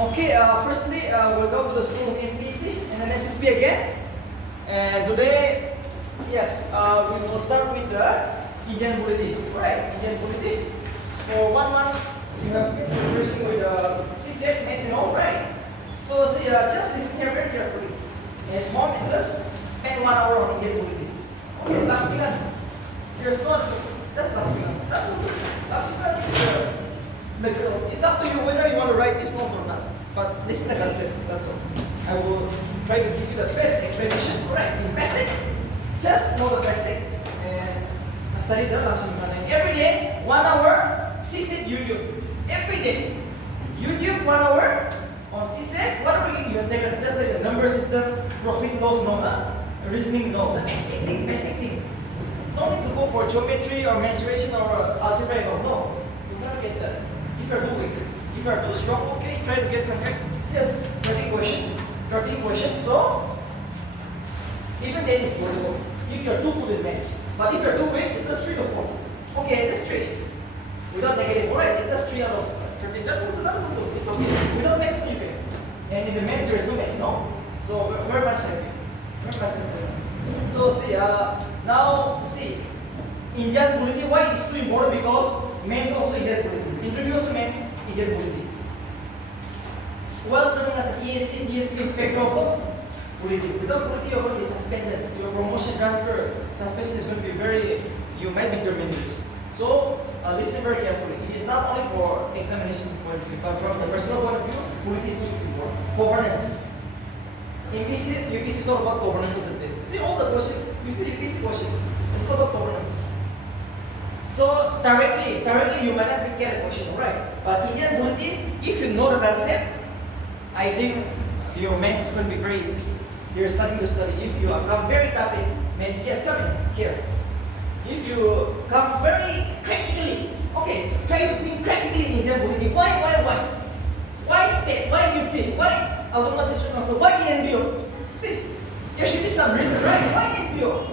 Okay, firstly, welcome to the school of NPC and then SSB again. And today, yes, we will start with the Indian polity. Right, Indian polity. For 1 month, you have been reversing with the 6 maths and all, right? So, see, just listen here very carefully. At home, and just spend 1 hour on Indian polity. Okay, last minute. Here's one, just last minute. Last minute is the girls. It's up to you whether you want to write these notes or not. But this is the concept, that's all. I will try to give you the best explanation. Alright, in basic, just know the basic and study the lesson. Every day, 1 hour, CSET YouTube. Every day. YouTube 1 hour on CSET. Whatever you have taken, just like the number system, profit loss, no, reasoning, no. The basic thing. Don't need to go for geometry or mensuration or algebra, no. You gotta get that. If you're too weak, if you're too strong, okay, try to get correct. Yes, 13 questions. So, even then it's possible. If you're too good at maths, but if you're too weak, it does 3 to 4. Okay, it does 3. Without negative, alright, it does 3 out of 13. That will do. It's okay. Without maths, you can. And in the maths, there is no maths, no? So, very much happy. So, see, now, see, Indian polity, why it's too important? Because maths also Indian polity. Interview also meant Indian polity. While serving as an ESC, DSC inspector also, polity. Without polity, you're going to be suspended. Your promotion transfer suspension is going to be very, you might be terminated. So, listen very carefully. It is not only for examination point of view, but from the personal point of view, polity is going to be important. Governance. UPC is all about governance of the day. See all the question, you see UPC question, it's all about governance. So directly you might not get a question, right? But Indian polity, if you know the concept, I think your maths is going to be very easy. You're starting to study. If you come very tough in maths, yes, coming here. If you come very practically, okay, try to think practically in Indian polity. Why? Why state? Why UT? Why autonomous system? So why NBO? See, there should be some reason, right? Why NBO?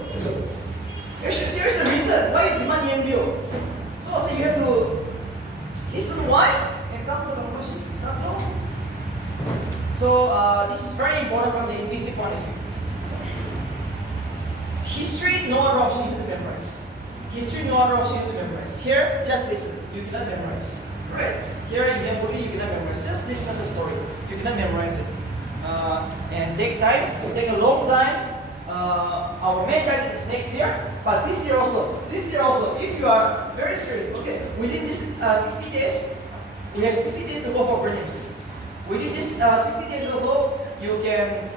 There is a reason why you demand NBO. So you have to listen why and come to the conclusion. That's all. So this is very important from the NPC point of view. History, no other option you can memorize. Here, just listen. You cannot memorize. Right? Here in Indian polity, you cannot memorize. Just listen as a story. You cannot memorize it. And take a long time. Our main target is next year, but this year also, if you are very serious, okay, within this 60 days, we have 60 days to go for prelims. Within this 60 days also, you can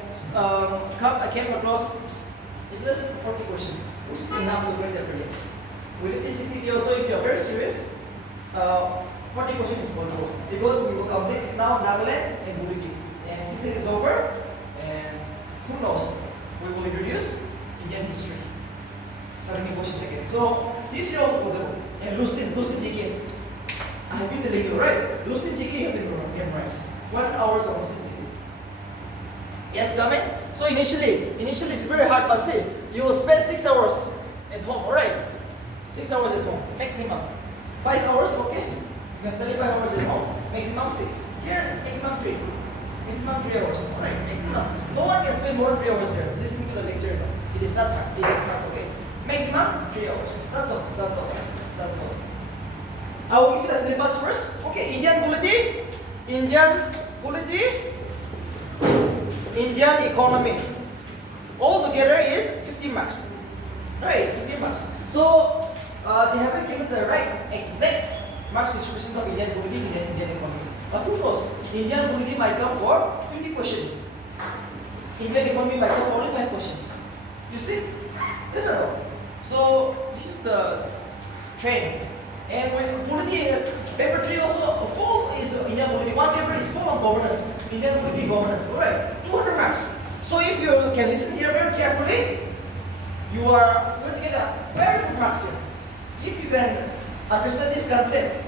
came across at least 40 questions, which is enough to grade the prelims. Within this 60 days also, if you are very serious, 40 questions is possible because we will complete now Nagaland and Buliki. And since it is over, and who knows, we will introduce Indian history. 70 questions again. So this year also possible. And Lucid GK. I have been telling you, right? Lucid GK you have to memorize. 1 hour of Lucid GK. Yes, comment? So initially it's very hard, but see, you will spend 6 hours at home, alright? 6 hours at home, maximum. 5 hours, okay? You can study 5 hours at home. Maximum 6. Here, maximum 3. Maximum 3 hours. Alright, maximum. No one can spend more than 3 hours here. Listening to the lecture. It is not hard. It is hard, okay? Maximum 3 hours. That's all. I will give you the syllabus first. Okay, Indian polity, Indian economy. All together is 50 marks. Right, 50 marks. So, they haven't given the right exact marks distribution of Indian polity, Indian economy. But who knows? Indian polity might come for 20 questions. Indian economy might come for only 5 questions. You see? Yes or no? So this is the trend. And when polity, paper 3 also full is Indian polity. One paper is full on governance. Indian polity governance. Alright? 200 marks. So if you can listen here very carefully, you are going to get a very good marks here. If you can understand this concept,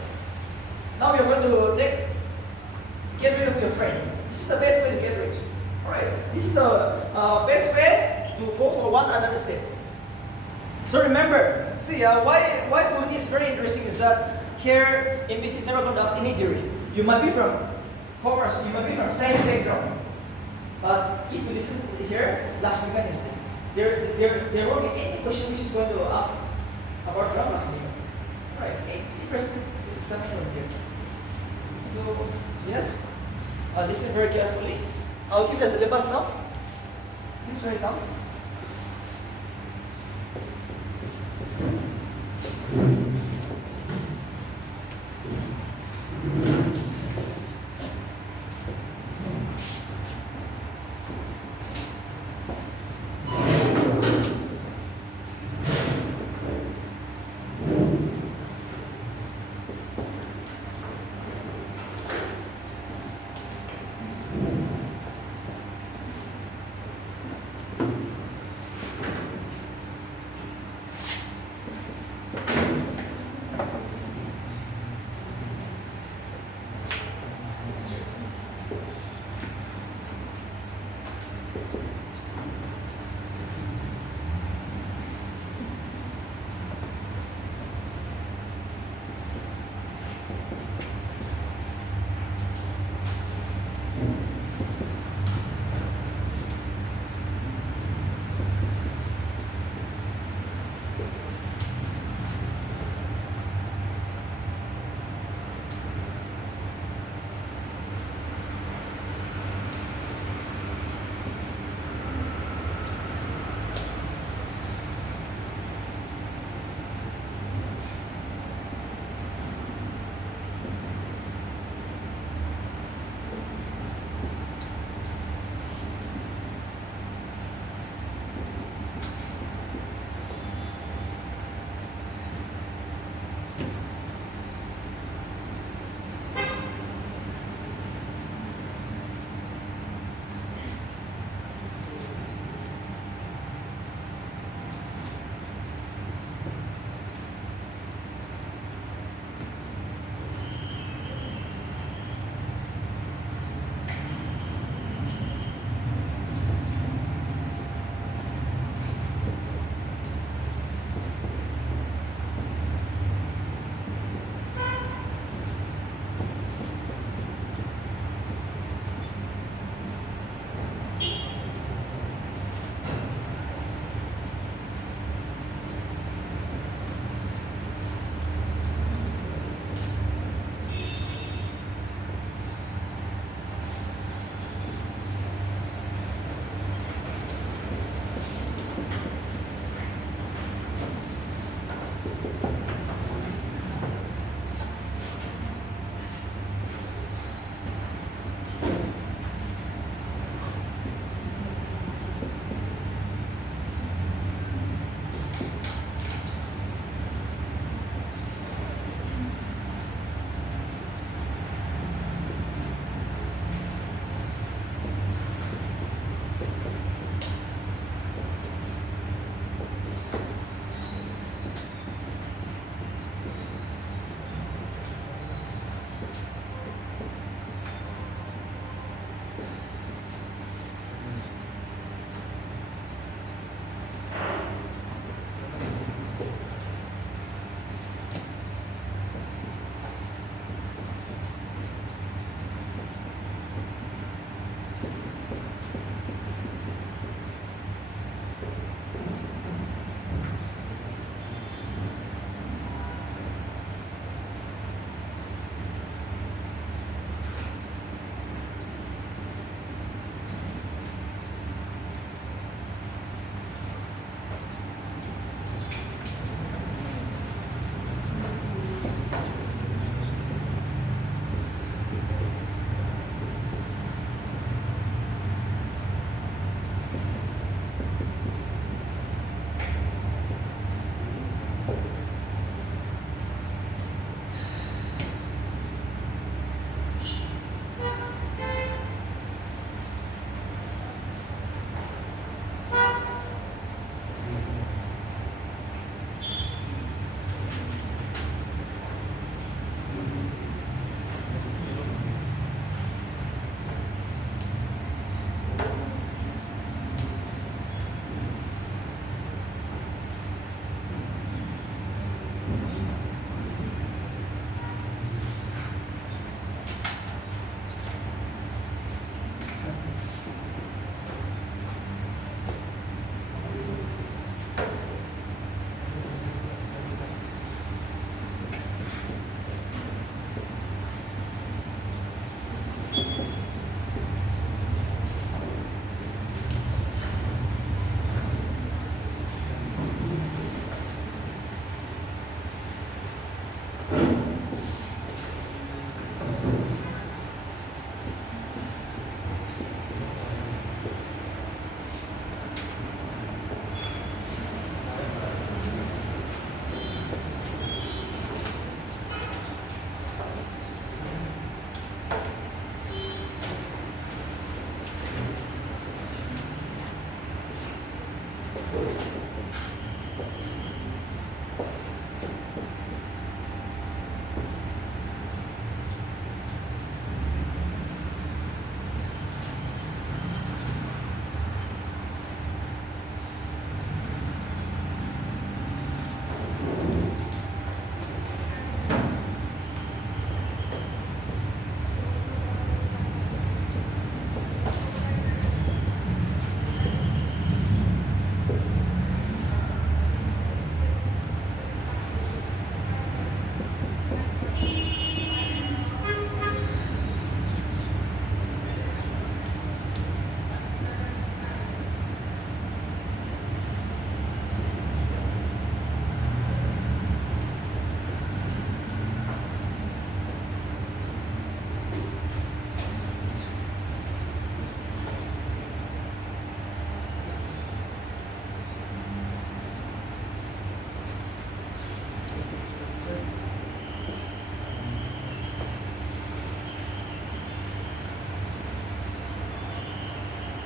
now we are going to get rid of your friend. This is the best way to get rid. Alright, this is the best way to go for one another step. So remember, see, why polity is very interesting is that here NBC is never going to ask any theory. You might be from commerce, you might be from science background. But if you listen here, last mechanism, there won't be any question which is going to ask about from last mechanism. Right, 80% is coming from here. So, yes, listen very carefully. I'll give the syllabus now. Please write down.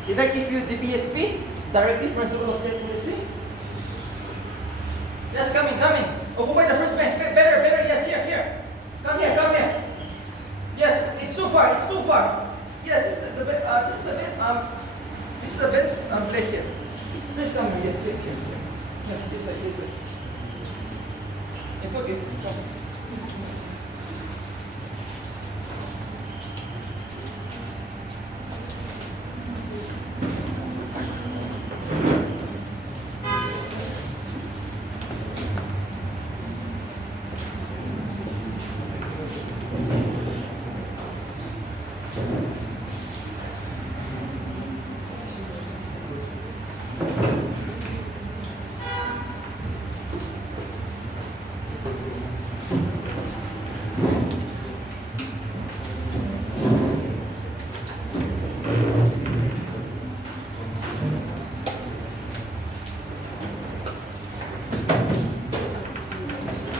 Did I give you DPSP? Directive Principle of State Policy? Yes, come in. Occupy the first bench. Better. Yes, here. Come here. Yes, it's too far. Yes, this is the best place here. Please come here. Yes, here. Yeah, this side. It's okay. Come.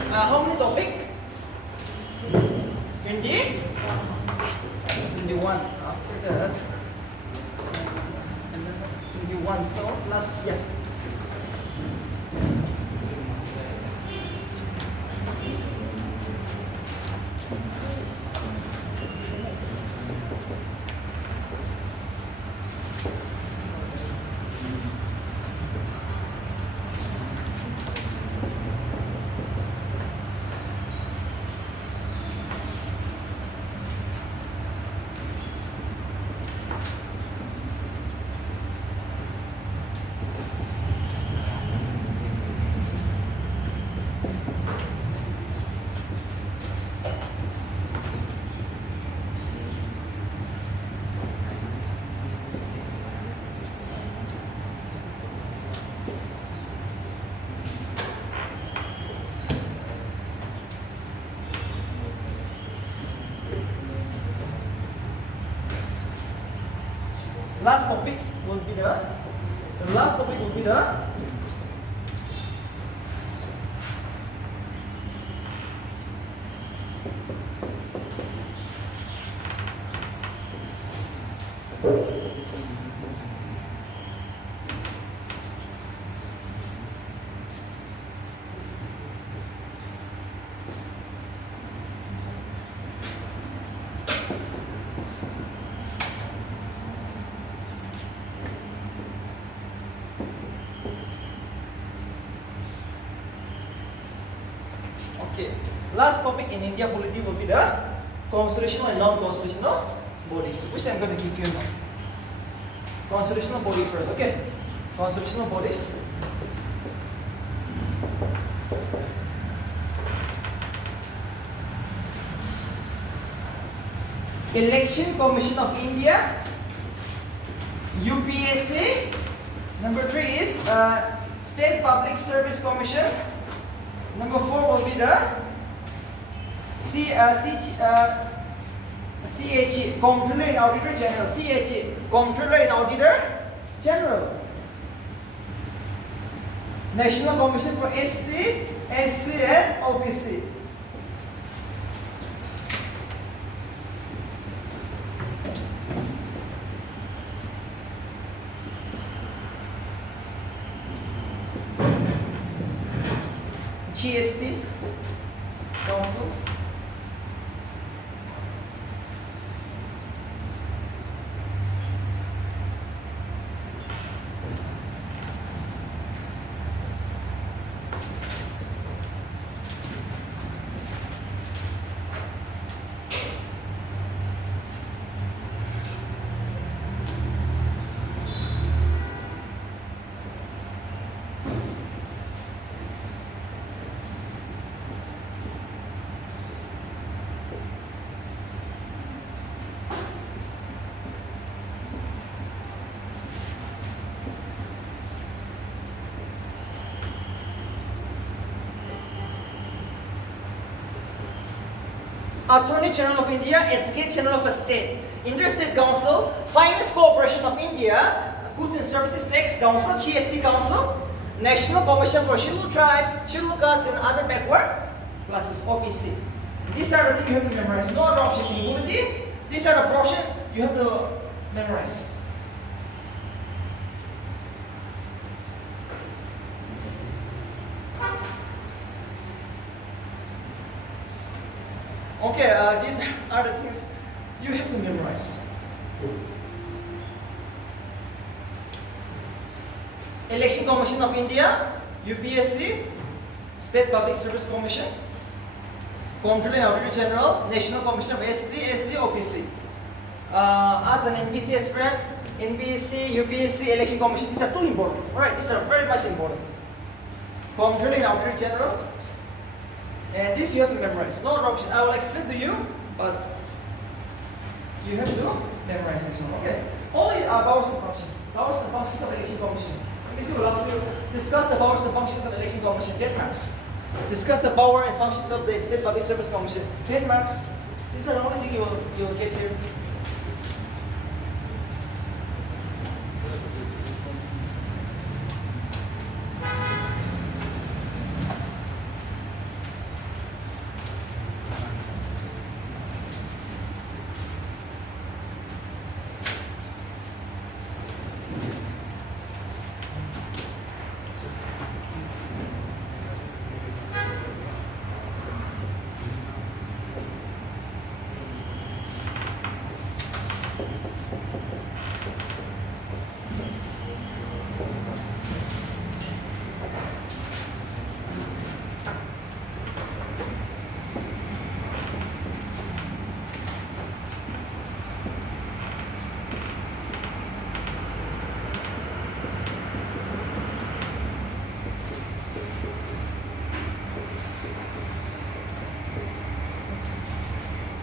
How many topic? 20? 21. After that, 21. So last year. Last topic will be the okay. Last topic in India polity will be the constitutional and non-constitutional bodies, which I'm going to give you now. Constitutional body first, okay? Constitutional bodies. Election Commission of India, UPSC. Number 3 is State Public Service Commission. Number 4 will be the CHE, Comptroller and Auditor General. CHE, Comptroller and Auditor General. National Commission for ST, SC and OBC. GST Council. Attorney General of India, Advocate General of a State, Interstate Council, Finance Corporation of India, Goods and Services Tax Council, GST Council, National Commission for Scheduled Tribe, Scheduled Castes and other backward classes, OBC. These are the things you have to memorize. No other option in unity. These are the portion you have to memorize. Okay, these are the things you have to memorize. Election Commission of India, UPSC, State Public Service Commission, Comptroller and Auditor General, National Commission of ST, SC, OPC. As an NPC aspirant, NPSC, UPSC, Election Commission, these are too important. Alright, these are very much important. Comptroller and Auditor General, and this you have to memorize. No other option. I will explain to you, but you have to memorize this one. Okay. Only powers and functions. Powers and functions of Election Commission. This will also discuss the powers and functions of the Election Commission. 10 marks. Discuss the power and functions of the State Public Service Commission. 10 marks. These are the only thing you will get here.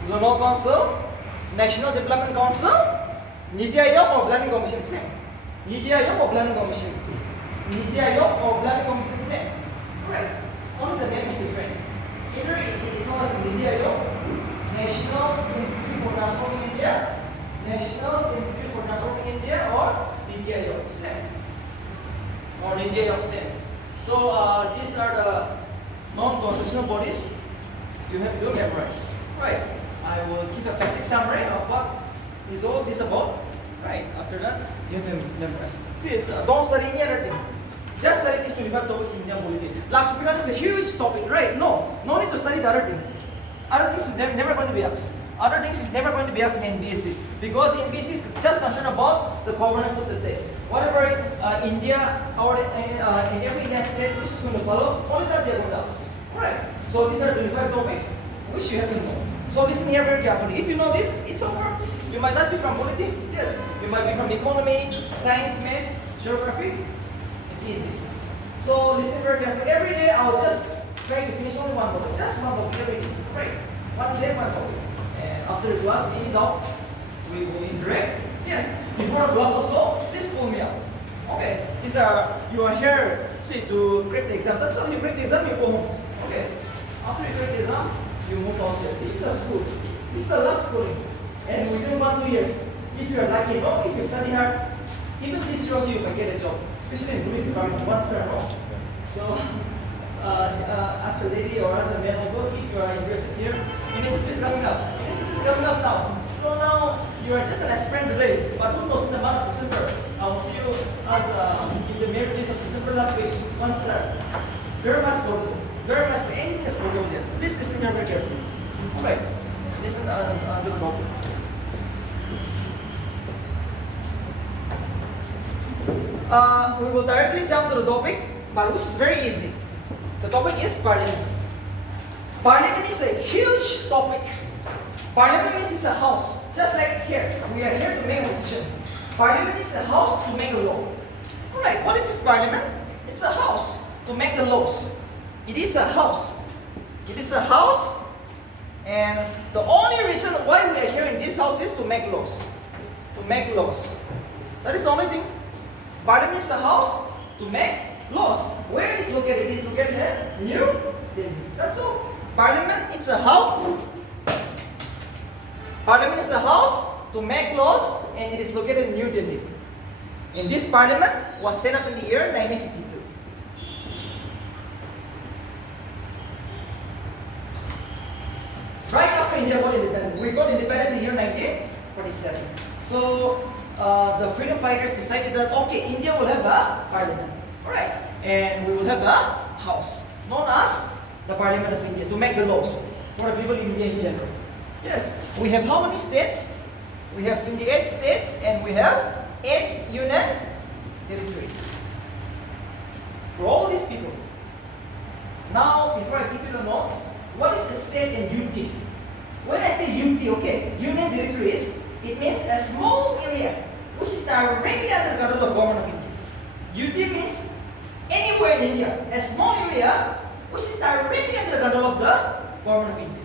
Zonal Council, National Development Council, Niti Aayog or Planning Commission, same. Niti Aayog or Planning Commission. Niti Aayog or Planning Commission, same. Right. Only the name is different. Either it is known as Niti Aayog, National Institute for Transforming India, National Institute for Transforming India, or Niti Aayog, same. Or Niti Aayog, same. So these are the non-constitutional bodies you have to memorize. Right. I will give a basic summary of what is all this about. Right. After that, you have to memorize. See, don't study any other thing. Just study these 25 topics in Indian polity. Last week is a huge topic, right? No need to study the other thing. Other things is never going to be asked. Other things is never going to be asked in NBSC because NBSC is just concerned about the governance of the day. Whatever India or Indian state which is going to follow, only that they are going to ask. Alright. So these are 25 topics which you have to know. So listen here very carefully. If you know this, it's over. You might not be from polity. Yes. You might be from economy, science, maths, geography. It's easy. So listen very carefully. Every day I will just try to finish only one topic. Just one topic every day. Right. One day, one topic. And after the class, any doubt, we will interact. Yes. Before the class also, please call me up. Okay. You are here, see, to grade the exam. That's how you grade the exam, you go home. Okay. After you grade the exam, you move on there. This is a school. This is the last schooling. And within 1-2 years, if you are lucky, if you study hard, even this year also you might get a job, especially in police department, 1 star, no? So, as a lady or as a man also, if you are interested here, NSSP is coming up. NSSP is coming up now. So now, you are just an aspirant today, but who knows in the month of December, I will see you as in the merit list of December last week, 1 star. Very much possible. Very much, anything is possible there. Please listen very carefully. Alright, listen to the topic. We will directly jump to the topic, but which is very easy. The topic is Parliament. Parliament is a huge topic. Parliament is a house, just like here. We are here to make a decision. Parliament is a house to make a law. Alright, what is this Parliament? It's a house to make the laws. It is a house. It is a house, and the only reason why we are here in this house is to make laws. To make laws. That is the only thing. Parliament is a house to make laws. Where is located? It is located at New Delhi. That's all. Parliament is a house. Parliament is a house to make laws, and it is located in New Delhi. And this Parliament was set up in the year 1952. Right after India got independent. We got independent in the year 1947. So the freedom fighters decided that, okay, India will have a parliament. Alright. And we will have a house known as the Parliament of India to make the laws for the people in India in general. Yes. We have how many states? We have 28 states and we have 8 union territories. For all these people. Now, before I give you the notes, what is a state and UT? When I say UT, okay, union territories, it means a small area which is directly under the control of government of India. UT means anywhere in India, a small area which is directly under the control of the government of India.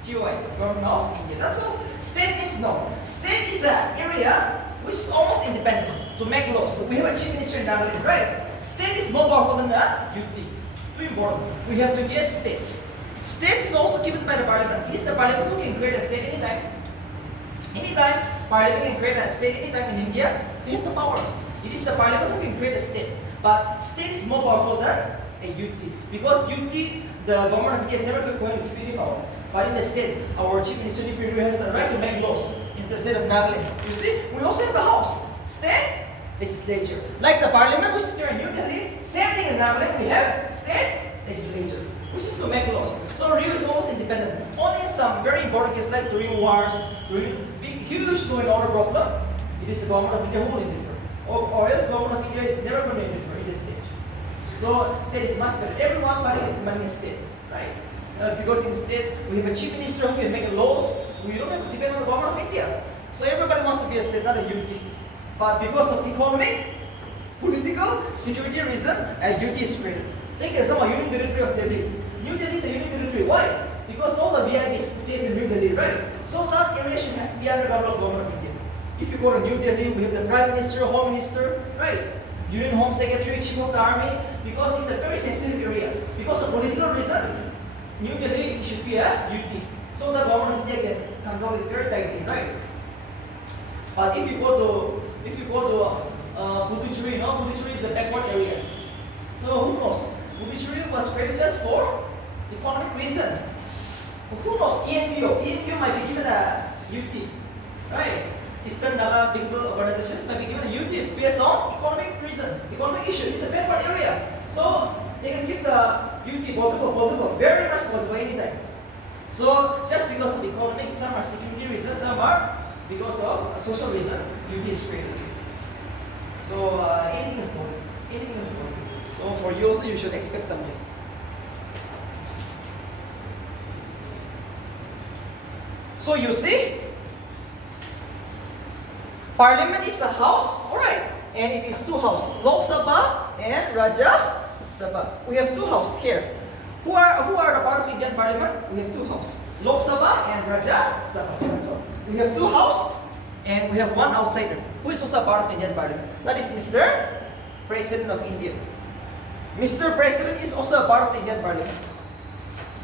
GOI, government of India. That's all. State means no. State is an area which is almost independent to make laws. So we have a chief minister in Nagaland, right? State is more powerful than the UT. Too important. We have to get states. States is also given by the parliament. It is the parliament who can create a state anytime. Anytime parliament can create a state anytime in India, they have the power. It is the parliament who can create a state. But state is more powerful than a UT. Because UT, the government of India is never going to defeat power. But in the state, our chief minister has the right to make laws in the state of Nagaland. You see, we also have the house. State, legislature. Like the parliament which is here in New Delhi, same thing in Nagaland, we have state, legislature, which is to make laws. So Rio is almost independent. Only in some very important cases like during wars, during big, huge law and order problem, it is the government of India who will interfere. Or else the government of India is never going to interfere in this state. So state is much better. Every one party is demanding a state, right? Because in the state, we have a chief minister who can make laws. We don't have to depend on the government of India. So everybody wants to be a state, not a unity. But because of economic, political, security reason, a UT is created. Take example, Union Territory of Delhi. New Delhi is a union territory. Why? Because all the VIP stays in New Delhi, right? So that area should be under the control of government of India. If you go to New Delhi, we have the Prime Minister, Home Minister, right? Union Home Secretary, Chief of the Army, because it's a very sensitive area. Because of political reason, New Delhi should be a UT. So the government of India can control it very tightly, right? But if you go to Puducherry, Puducherry is a backward areas. So who knows? Puducherry was created just for economic reason. Who knows? ENPO might be given a UT, right? Eastern Naga People Organizations might be given a UT based on economic reason, economic issue. It's a backward area. So they can give the UT possible, very much possible anytime. So just because of economic, some are security reasons, some are because of a social reason, UT is created. So anything is possible. Anything is possible. So for you also, you should expect something. So you see, Parliament is a house, alright, and it is two houses, Lok Sabha and Rajya Sabha. We have two houses here. Who are the part of Indian Parliament? We have two houses, Lok Sabha and Rajya Sabha. That's all. We have two houses and we have one outsider who is also a part of Indian Parliament. That is Mr. President of India. Mr. President is also a part of the Indian Parliament.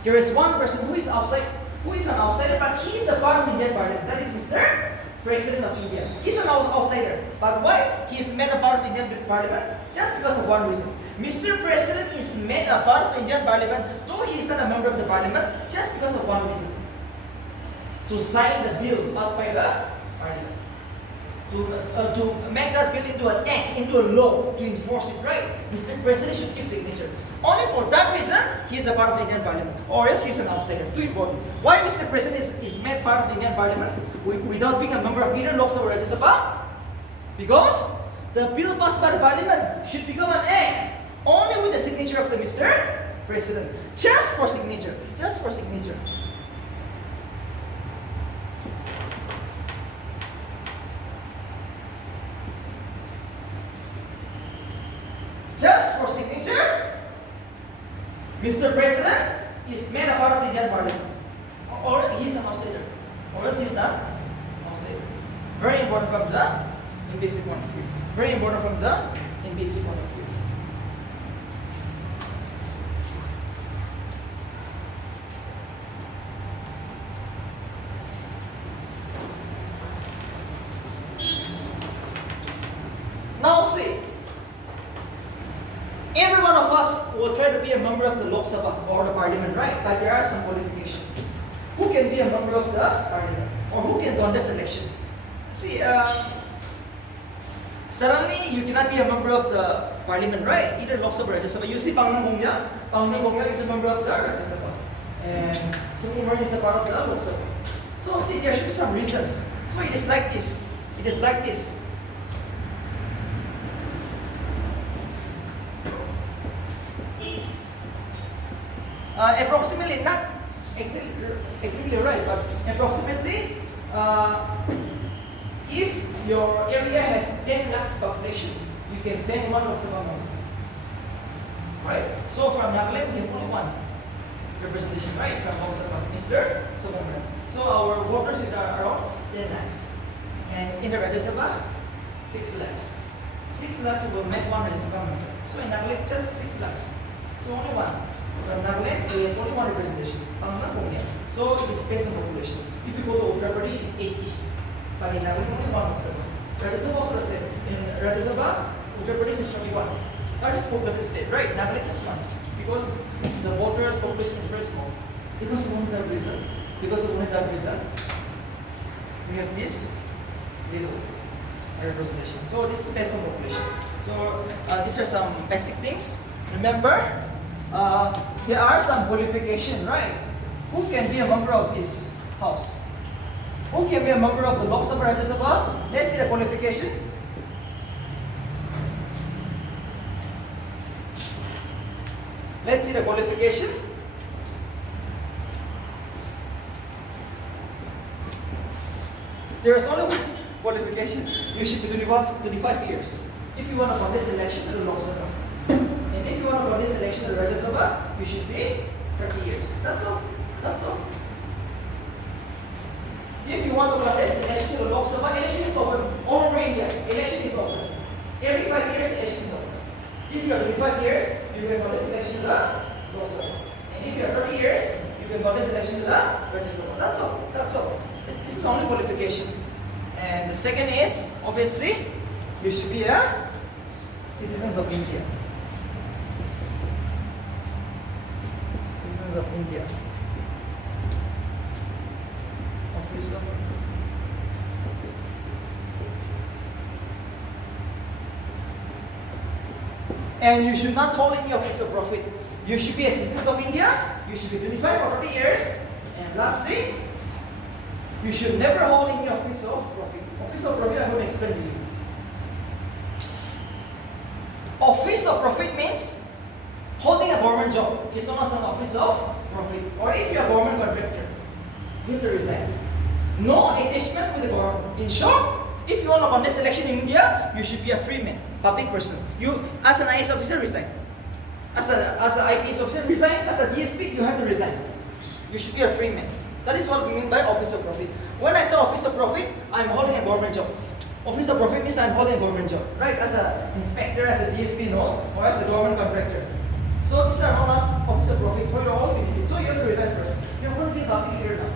There is one person who is an outsider, but he is a part of Indian Parliament. That is Mr. President of India. He's an outsider. But why? He is made a part of Indian Parliament? Just because of one reason. Mr. President is made a part of the Indian Parliament, though he is not a member of the Parliament, just because of one reason. To sign the bill passed by the Parliament. To make that bill into an act, into a law, to enforce it, right? Mr. President should give signature. Only for that reason, he is a part of the Indian Parliament. Or else he is an outsider. Too important. Why Mr. President is made part of the Indian Parliament without being a member of either Lok Sabha or Rajya Sabha? Because the bill passed by the Parliament should become an act only with the signature of the Mr. President. Just for signature. Just for signature. Just for signature, Mr. President is made a part of the Indian Parliament. Or he is an outsider. Or else he is an outsider. Very important from the NBC point of view. Very important from the NBC point of view. Now see, every one of us will try to be a member of the Lok Sabha or the Parliament, right? But there are some qualifications. Who can be a member of the Parliament? Or who can contest election? See, suddenly you cannot be a member of the Parliament, right? Either Lok Sabha or Rajya Sabha. You see Pangnam Bongya is a member of the Rajya Sabha. And Sungmur is a part of the Lok Sabha. So see, there should be some reason. So it is like this. It is like this. Approximately, not exactly right, but approximately, if your area has 10 lakhs population, you can send one Lok Sabha member. Right? So from Nagaland, we have only one representation, right? From Lok Sabha, Mr. Sokumar. So our voters is around 10 lakhs. And in the Rajya Sabha, 6 lakhs. 6 lakhs will make one Rajya Sabha member. So in Nagaland, just 6 lakhs. So only one. From Nagaland, we have only one representation. So it is based on population. If you go to Uttar Pradesh, it's 80. But in Nagaland, only one Lok Sabha. Rajya Sabha also the same. In Rajya Sabha, Uttar Pradesh is 21. Largest populated state, right? Nagaland is one. Because the voters' population is very small. Because of only that reason, we have this little representation. So this is based on population. So these are some basic things. Remember, there are some qualification, right? Who can be a member of this house? Who can be a member of the Lok Sabha, Rajya Sabha? Let's see the qualification. Let's see the qualification. There is only one qualification. You should be 25 years. If you want to contest election to the Lok Sabha. And if you want to contest election to the Rajya Sabha, you should be 30 years. That's all. That's all. If you want to contest election to the Lok Sabha, election is open. All over India, election is open. Every 5 years, election is open. If you are 25 years, you can contest election to the Lok Sabha. And if you are 30 years, you can contest election to the Rajya Sabha. That's all. That's all. This is the only qualification. And the second is, obviously, you should be a citizens of India. Citizens of India. Officer. And you should not hold any office of profit. You should be a citizen of India. You should be 25 or 30 years. And lastly, you should never hold any office of profit. Office of profit, I'm going to explain to you. Office of profit means holding a government job is known as an office of profit. Or if you are a government contractor, you have to resign. No attachment with the government. In short, if you want to contest election in India, you should be a free man, public person. You, as an IS officer, resign. As an IPS officer, resign. As a DSP, you have to resign. You should be a free man. That is what we mean by office of profit. When I say office of profit, I'm holding a government job. Office of profit means I'm holding a government job, right? As an inspector, as a DSP, no, or as a government contractor. So these are known as office of profit for your own benefit. So you have to resign first. You're going to be a public leader now.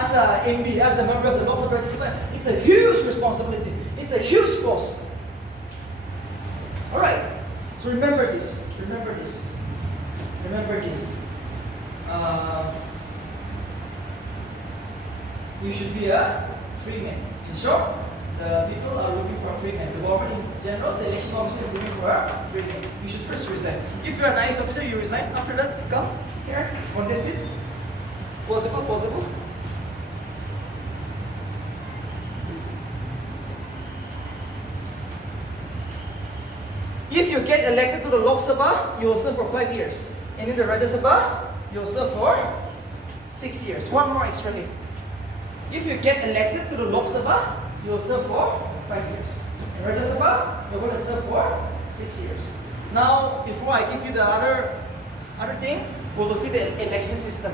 As a MB, as a member of the Lok Sabha participant, it's a huge responsibility. It's a huge cost. All right. So remember this. Remember this. Remember this. You should be a free man. In short, the people are looking for a free man. The government in general, the election officer is looking for a free man. You should first resign. If you are an IS officer, you resign. After that, come here, contest it. Possible, possible. If you get elected to the Lok Sabha, you will serve for 5 years. And in the Rajya Sabha, you will serve for 6 years. One more extra thing. If you get elected to the Lok Sabha, you will serve for 5 years. In Rajya Sabha, you're going to serve for 6 years. Now, before I give you the other thing, we will see the election system.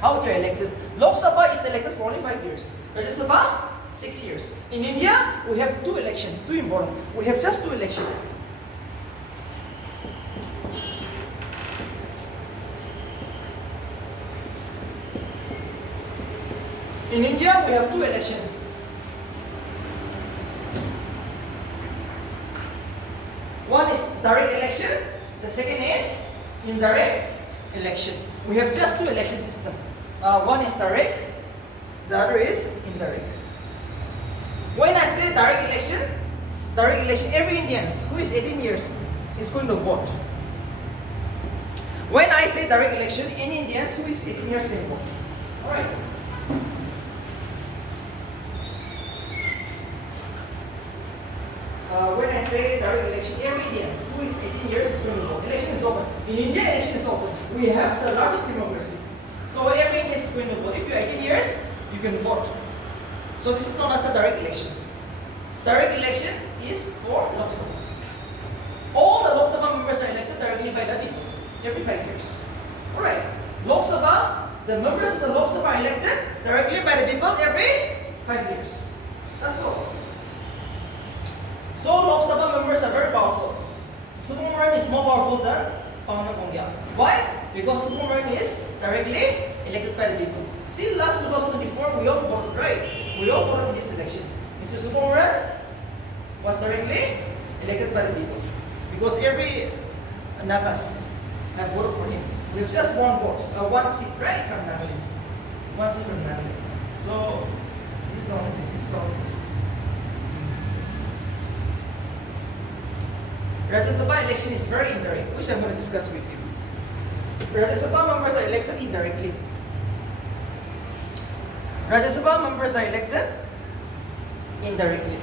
How they are elected. Lok Sabha is elected for only 5 years. Rajya Sabha, 6 years. In India, we have 2 elections, 2 important. We have just 2 elections. In India, we have 2 elections. One is direct election, the second is indirect election. We have just 2 election systems. One is direct, the other is indirect. When I say direct election, every Indian who is 18 years is going to vote. When I say direct election, any Indians who is 18 years can vote. Alright. when I say direct election, every Indians who is 18 years is going to vote. Election is open. In India, election is open. We have the largest democracy. So every Indian is going to vote. If you're 18 years, you can vote. So this is known as a direct election. Direct election is for Lok Sabha. All the Lok Sabha members are elected directly by the people every 5 years. Alright. Lok Sabha, the members of the Lok Sabha are elected directly by the people every 5 years. That's all. So Lok Sabha members are very powerful. Sukumaran is more powerful than Pangandaran Ongya. Why? Because Sukumaran is directly elected by the people. See, last 2024 we all voted, right? We all voted in this election. Mr. Sukumaran was directly elected by the people. Because every Nagas have voted for him. We have just one vote, one seat, right, from Nagaland. One seat from Nagaland. So, this is the only thing. This is the only thing. Rajya Sabha election is very indirect, which I'm going to discuss with you. Rajya Sabha members are elected indirectly. Rajya Sabha members are elected indirectly.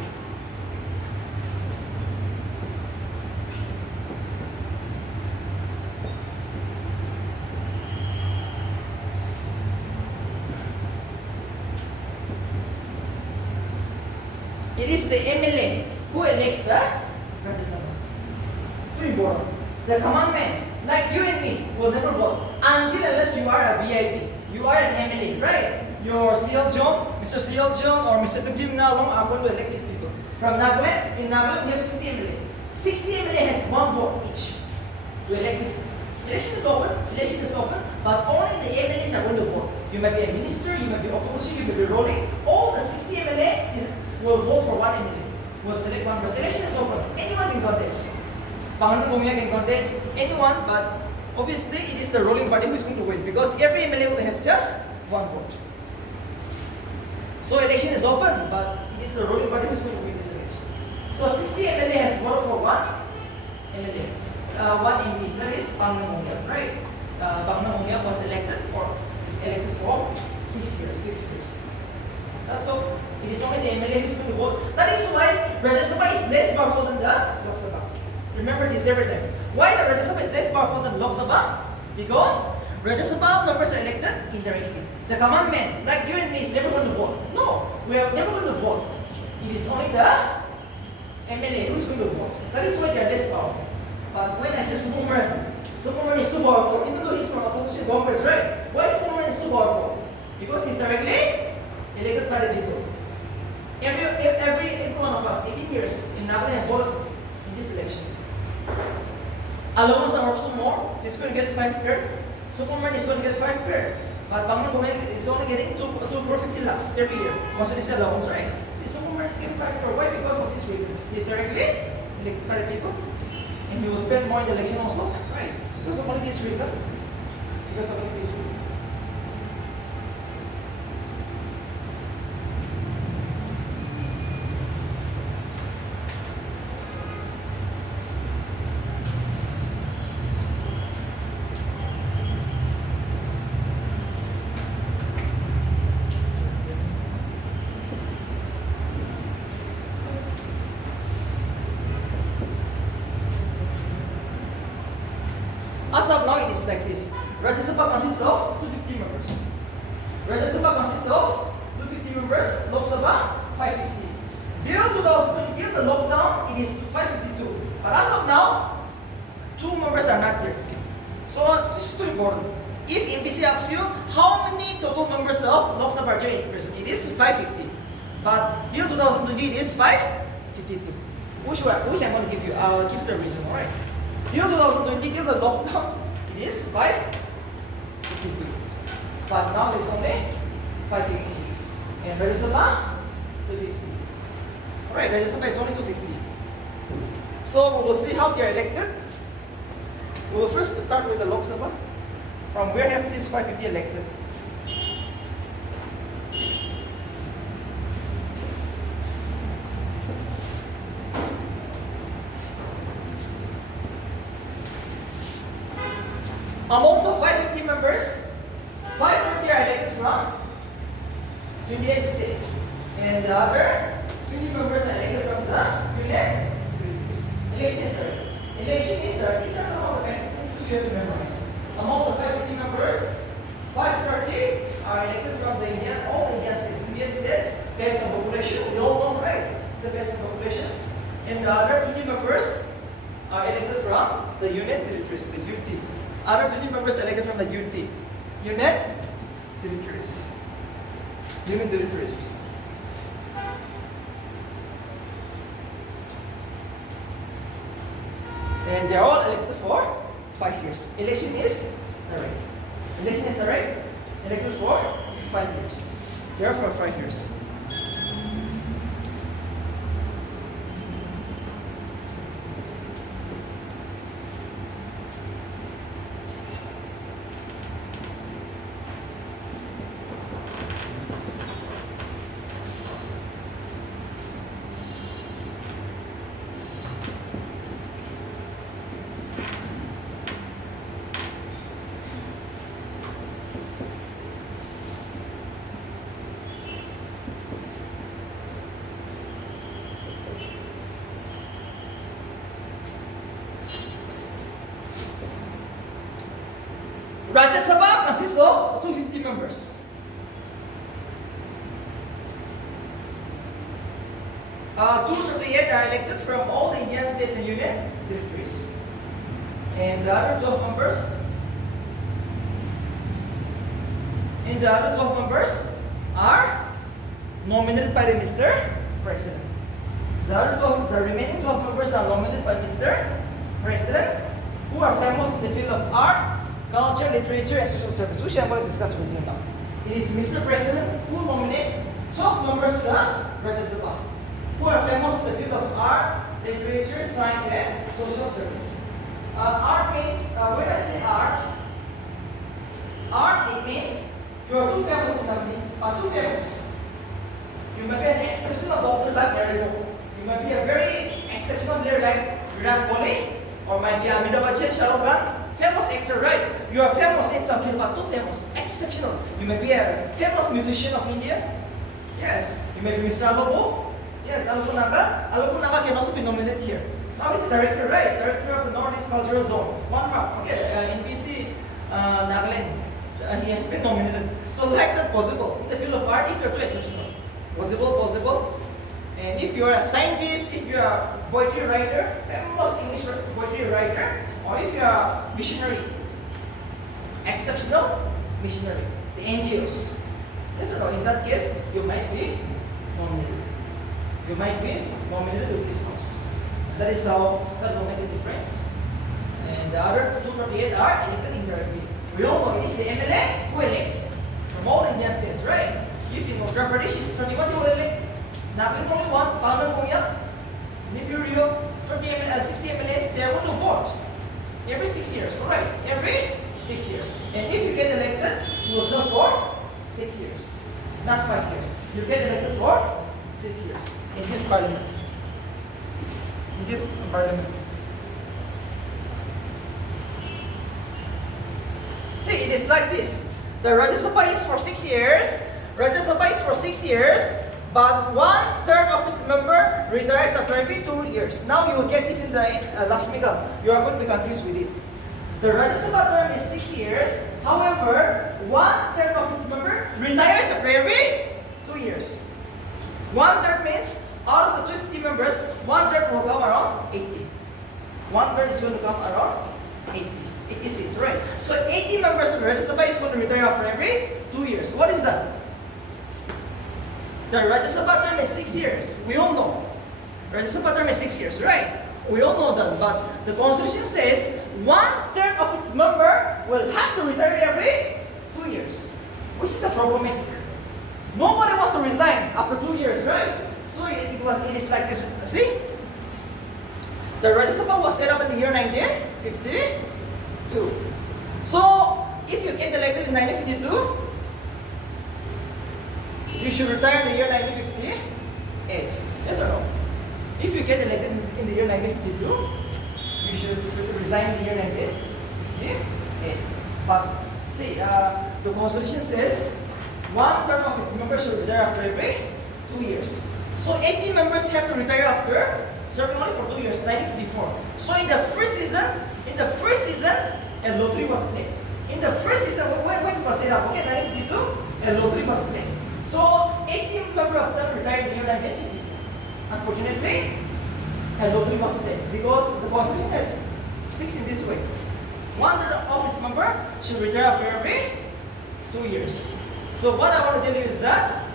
It is the MLA who elects the Rajya Sabha. Too important. The common man, like you and me, will never vote until unless you are a VIP. You are an MLA, right? Your CL Jong, Mr. CL Jong, or Mr. Tim Nalong are going to elect these people. From Nagaland, in Nagaland we have 60 MLA. 60 MLA has one vote each to elect this. Election is open, but only the MLAs are going to vote. You might be a minister, you might be opposition, you might be rolling. All the 60 MLA will vote for one MLA. Will select one person. Election is open. Anyone can contest. Pangandaran Ongya can contest. Anyone, but obviously it is the ruling party who is going to win because every MLA has just one vote. So election is open, but it is the ruling party who is going to win this election. So 60 MLA has voted for one MLA, one MP. That is Pangandaran Ongya, right? Pangandaran Ongya was elected for 6 years. That's all. It is only the MLA who is going to vote. That is why Rajya Sabha is less powerful than the Lok Sabha. Remember this every time. Why the Rajya Sabha is less powerful than Lok Sabha? Because Rajya Sabha members are elected indirectly. The command man, like you and me, is never going to vote. No, we are never going to vote. It is only the MLA who is going to vote. That is why they are less powerful. But when I say Sukumaran is too powerful, even though he is from opposition Congress, right? Why Sukumaran is too powerful? Because he is directly elected by the people. Every one of us, 18 years in Nagaland, have voted in this election. Allowance are also more. He's going to get 5 pair. Sukumaran is going to get 5 pair. But Pangandaran Ongya is only getting 250 lakhs every year. Once it is allowance, right? See, Sukumaran is getting 5 pair. Why? Because of this reason. He is directly elected by the people. And he will spend more in the election also, right? Because of only this reason. Because of only this reason. As of now, it is like this. Rajya Sabha consists of 250 members. Rajya Sabha consists of 250 members. Lok Sabha 550. Till 2020, till the lockdown, it is 552. But as of now, 2 members are not there. So this is too important. If MPC asks you how many total members of Lok Sabha are there in person, it is 550. But till 2020, it is 552. Which I'm going to give you. I'll give you the reason. All right. Till 2020, till the lockdown, it is 552. But now it's only 550. And Rajya Sabha, 250. Alright, Rajya Sabha is only 250. So we will see how they are elected. We will first start with the Lok Sabha. From where have these 550 elected? Among the 550 members, 530 are elected from United States, and the other 20 members are elected from the United Election is third. Election is third. These are some of the basic things which you have to memorize. Among the 550 members, 530 are elected from the all Indian states. Indian states based on population. We all know, right? It's the based on populations. And the other 50 members are elected from the Union Territories, the UT. Other 50 members are elected from the UT. Union Territories. Union Territories. And they're all elected for 5 years. Election is direct. Election is direct. Elected for 5 years. They're for 5 years. Rajya Sabha consists of 250 members. Uh, 238 are elected from all the Indian states and union territories. And the other 12 members are nominated by the Mr. President. The remaining 12 members are nominated by Mr. President, who are famous in the field of art, culture, literature, and social service, which I'm going to discuss with you now. It is Mr. President who nominates 12 members to the Rajya Sabha, who are famous in the field of art, literature, science, and social service. Art means, when I say art, it means you are too famous in something, or too famous. You might be an exceptional boxer like Gary Cooper. You might be a very exceptional player like Virat Kohli, or might be Amitabh Bachchan, Shah Rukh Khan. Famous actor, right? You are famous in some field, but too famous, exceptional. You may be a famous musician of India. Yes. You may be Mr. Alopo. Yes, Alopo Naga. Alopo Naga can also be nominated here. Now he's a director, right? Director of the Northeast Cultural Zone. One mark. Okay. In BC, Nagaland, he has been nominated. So like that possible in the field of art if you're too exceptional. Possible. And if you're a scientist, if you're a poetry writer, famous English poetry writer, or if you're a missionary, exceptional missionary, the NGOs. Yes or no? In that case, you might be nominated. You might be nominated with this house. That is how that will make a difference. And the other 248 are elected indirectly. We all know it is the MLA who elects from all Indian states, right? If in Uttar Pradesh is 21 who elect, Nagaland only one, Parliament only one. Nipurio, 60 MLAs, they are going to vote every 6 years, alright? Every 6 years. And if you get elected, you will serve for 6 years, not 5 years. You get elected for 6 years in this parliament. See, it is like this. The Rajya Sabha is for 6 years. But 1/3 of its member retires after every 2 years. Now you will get this in the Lakshmika. You are going to be confused with it. The Rajya Sabha term is 6 years. However, 1/3 of its member retires after every 2 years. 1/3 means out of the 250 members, 1/3 will come around 80. 1/3 is going to come around 80. 86, right? So 80 members of the Rajya Sabha is going to retire after every 2 years. What is that? The Rajya Sabha term is 6 years. We all know. Rajya Sabha term is 6 years, right? We all know that. But the Constitution says 1/3 of its member will have to retire every 2 years, which is a problematic. Nobody wants to resign after 2 years, right? So it is like this. See? The Rajya Sabha was set up in the year 1952. So if you get elected in 1952, you should retire in the year 1958. Yes or no? If you get elected in the year 1952, you should resign in the year 1958. But see, the Constitution says 1/3 of its members should retire after every 2 years. So 18 members have to retire after serving only for 2 years, 1954. So in the first season, a lottery was played. In the first season, when it was set up, okay, 1952, a lottery was played. So 18 members of them retired in the year 1954. Unfortunately, a lottery was played because the constitution is fixed in this way. 1/3 of its member should retire after every 2 years. So what I want to tell you is that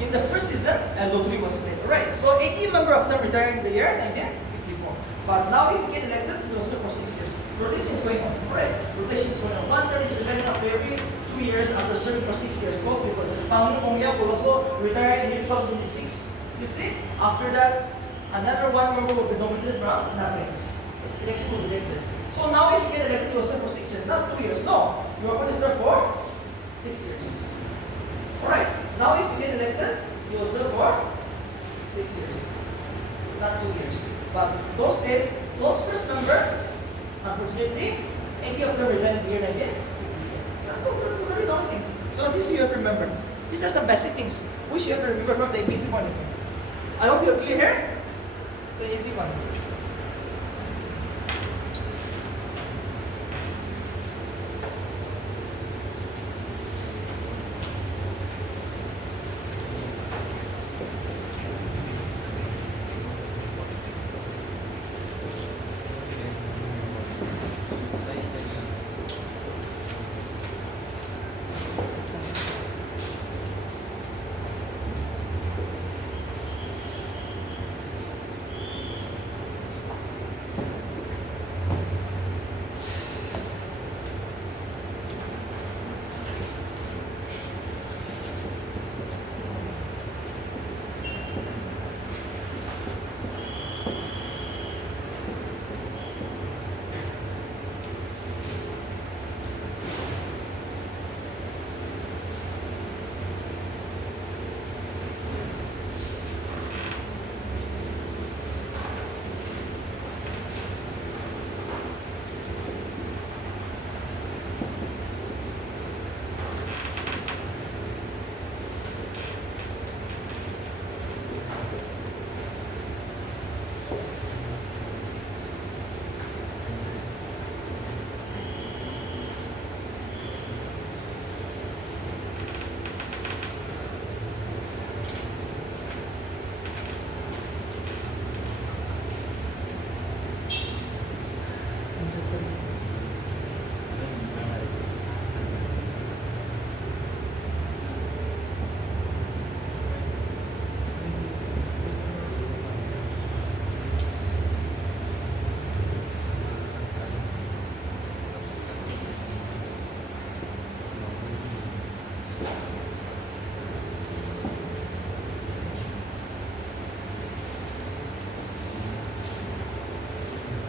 in the first season, a lottery was played. Alright, so 18 members of them retired in the year 1954. But now if you get elected, you will serve for 6 years. Rotation is going on. Alright, rotation is going on. 1/3 is retiring after every 2 years after serving for 6 years. Most people, Pangulo Pongya will also retire in 2026. You see, after that, another one member will be nominated from Nagle. Election will take place. So now if you get elected, you will serve for 6 years, not 2 years. No, you are going to serve for 6 years. Alright, now if you get elected, you will serve for 6 years, not 2 years. But those days, those first member, unfortunately, 80 of them resigned in the year 1954. That is the only thing. So this you have to remember. These are some basic things which you have to remember from the APC point of view. I hope you're clear here. It's an easy one.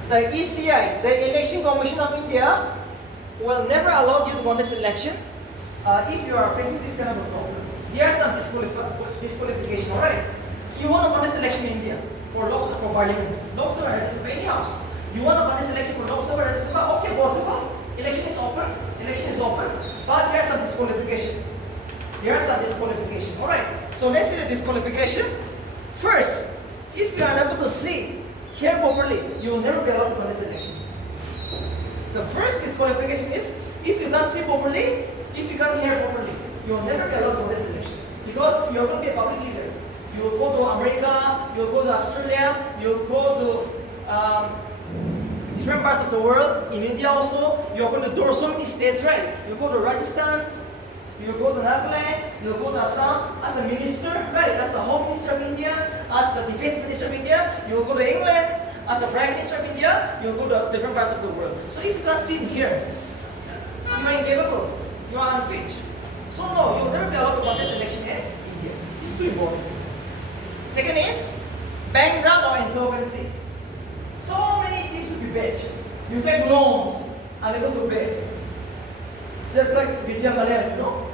The ECI, the Election Commission of India, will never allow you to contest election if you are facing this kind of a problem. There are some disqualification, alright? You want to contest election in India for parliament, Lok Sabha, Rajya Sabha, any house. You want to contest election for Lok Sabha, Rajya Sabha, okay, possible. Election is open, but there are some disqualification. Alright? So let's see the disqualification. First, if you are unable to see, hear properly, you will never be allowed to contest election. The first disqualification is if you can't see properly, if you can't hear properly, you will never be allowed to contest election. Because you are going to be a public leader. You will go to America, you will go to Australia, you will go to different parts of the world, in India also. You are going to tour so many states, right? You go to Rajasthan, you go to Nagaland, you go to Assam as a minister, right? As the Home Minister of India, as the Defense Minister of India, you will go to England, as the Prime Minister of India, you will go to different parts of the world. So if you can't sit here, you are incapable, you are unfit. So no, you will never be allowed to contest election in India. This is too important. Second is bankrupt or insolvency. So many things to be paid. You take loans, unable to pay. Just like Vijay Mallya, you know?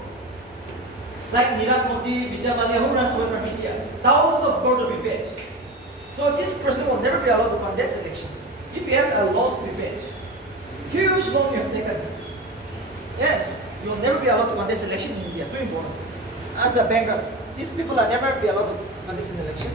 Like Nirav Modi, Vijay Mallya, who runs away from India. Thousands of crores to be paid. So this person will never be allowed to contest election. If you have a loss to be paid, huge loan you have taken. Yes, you will never be allowed to contest election in India. Too important. As a bankrupt, these people are never be allowed to contest an election.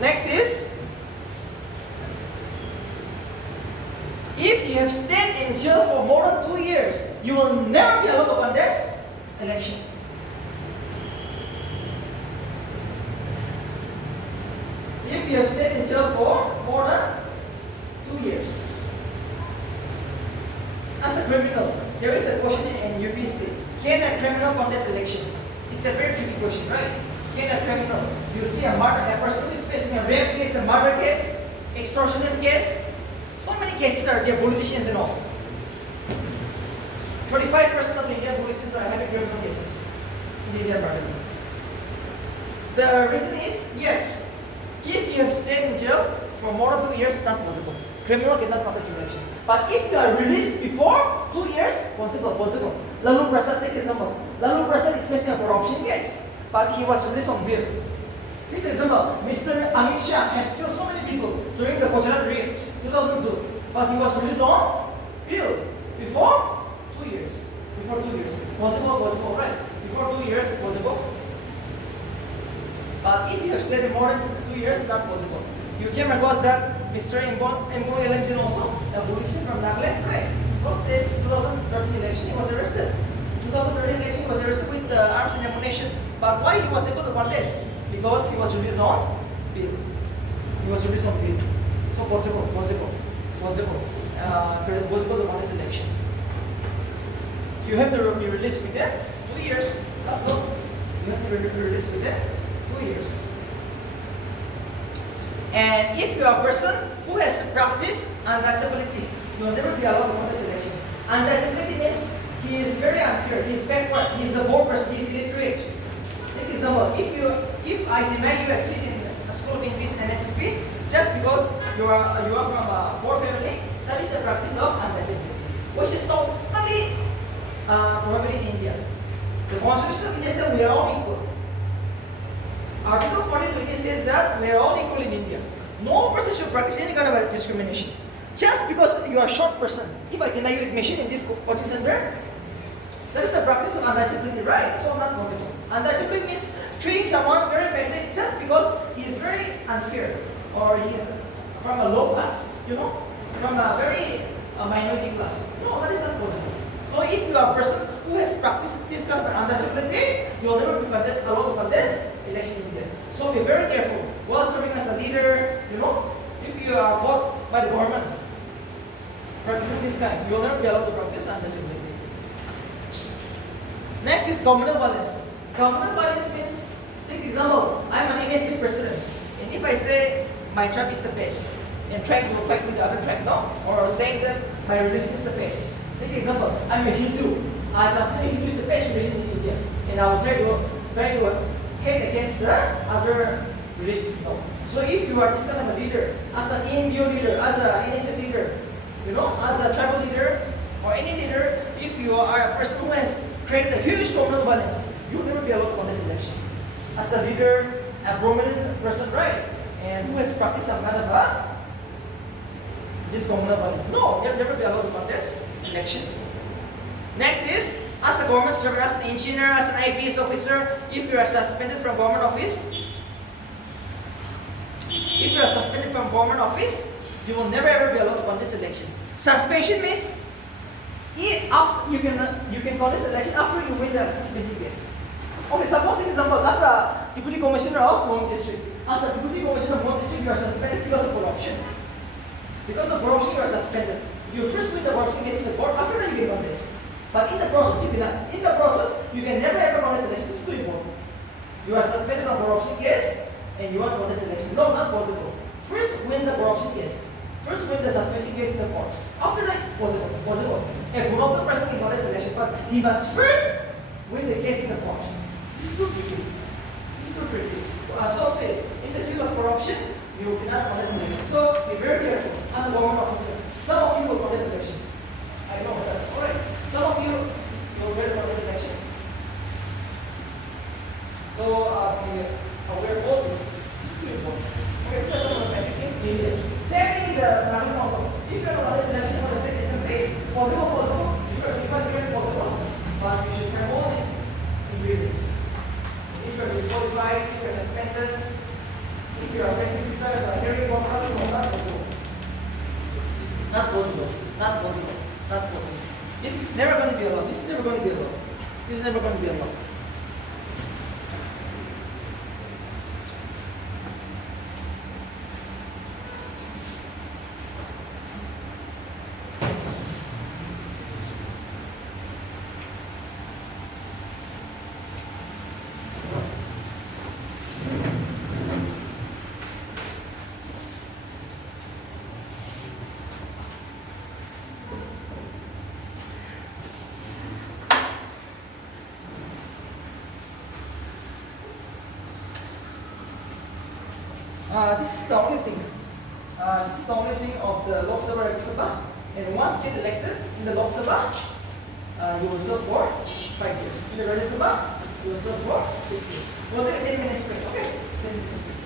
Next is, if you have stayed in jail for more than 2 years, you will never be allowed to contest election. If you have stayed in jail for more than 2 years, as a criminal, there is a question in UPSC: can a criminal contest election? It's a very tricky question, right? Can a criminal, you see a person who is facing a rape case, a murder case, extortionist case, so many cases are there, politicians and all. 35% of Indian politicians are having criminal cases in the Indian parliament. The reason is, yes, if you have stayed in jail for more than 2 years, not possible. Criminal cannot contest election. But if you are released before 2 years, possible. Lalu Prasad, take example. Lalu Prasad is facing a corruption case, but he was released on bail. Take example, Mr. Amit Shah has killed so many people during the Gujarat riots, 2002, but he was released on bail before 2 years. Before 2 years. Possible, right? Before 2 years, possible. But if you have stayed more than 2 years, not possible. You came across that Mr. Mboy Elamjin also, a politician from Nagaland, right? Because this 2013 election, he was arrested. 2013 election, he was arrested with the arms and ammunition. But why he was able to contest? Because he was released on bail. He was released on bail. So possible to contest election. You have to be released within 2 years. That's all. You have to be released within 2 years. And if you are a person who has practiced untouchability, you will never be allowed to contest election. Untouchability means he is very unfair, he is backward, he is a poor person, he is illiterate. Take example, if I deny you a seat in a school of English and SSP, just because you are from a poor family, that is a practice of untouchability, which is totally prohibited in India. The Constitution of India says we are all equal. Article 42 says that we are all equal in India. No person should practice any kind of discrimination. Just because you are a short person, if I deny you admission in this coaching center, that is a practice of untouchability, right? So not possible. Untouchability means treating someone very badly just because he is very unfair or he is from a low class, from a very minority class. No, that is not possible. So if you are a person who has practiced this kind of untouchability, you will never be allowed to contest election in India. So be very careful. While serving as a leader, if you are caught by the government practicing this kind, you will never be allowed to practice untouchability. Next is communal violence. Communal violence means, take example, I am an NSC president, and if I say my tribe is the best, and trying to fight with the other tribe, or saying that my religion is the best. Take example, I am a Hindu. I consider Hindu is the best religion in India, and I will try to hate against the other religions. So if you are this kind of a leader, as an NGO leader, as an NSA leader, as a tribal leader, or any leader, if you are a person who has created a huge communal violence, you will never be allowed to contest election. As a leader, a prominent person, right, and who has practiced some kind of this communal violence, no, you will never be allowed to contest election. Next is, as a government servant, as an engineer, as an IPS officer, if you are suspended from government office, you will never ever be allowed to contest election. Suspension means you can contest election after you win the suspension case. Okay, suppose for example, as a deputy commissioner of Mohun district, you are suspended because of corruption. Because of corruption, you are suspended. You first win the corruption case in the court, after that you can contest. But in the process, you cannot. In the process, you can never ever contest election. This is too important. You are suspended on corruption case, and you want to contest election. No, not possible. First win the corruption case. First win the suspension case in the court. After that, possible. A corrupt person can contest election, but he must first win the case in the court. This is too tricky. So say, in the field of corruption, you cannot contest election. So be very careful as a government officer. Some of you will contest election. I know that. Alright. Some of you will try to contest election. So be aware. medium. Same thing in the another also. If you have another selection for the state assembly, possible. If you have different years, possible. But you should have all these ingredients. If you are disqualified, if you are suspended, if you are facing this type of hearing problem, no, not possible. Not possible. Not possible. Not possible. This is never going to be allowed. This is never going to be allowed. This is never going to be allowed. This is the only thing. This is the only thing of the Lok Sabha Rajya Sabha. And once get elected in the Lok Sabha, you will serve for 5 years. In the Rajya Sabha, you will serve for 6 years. We'll take a 10 minutes break, okay? 10 minutes break.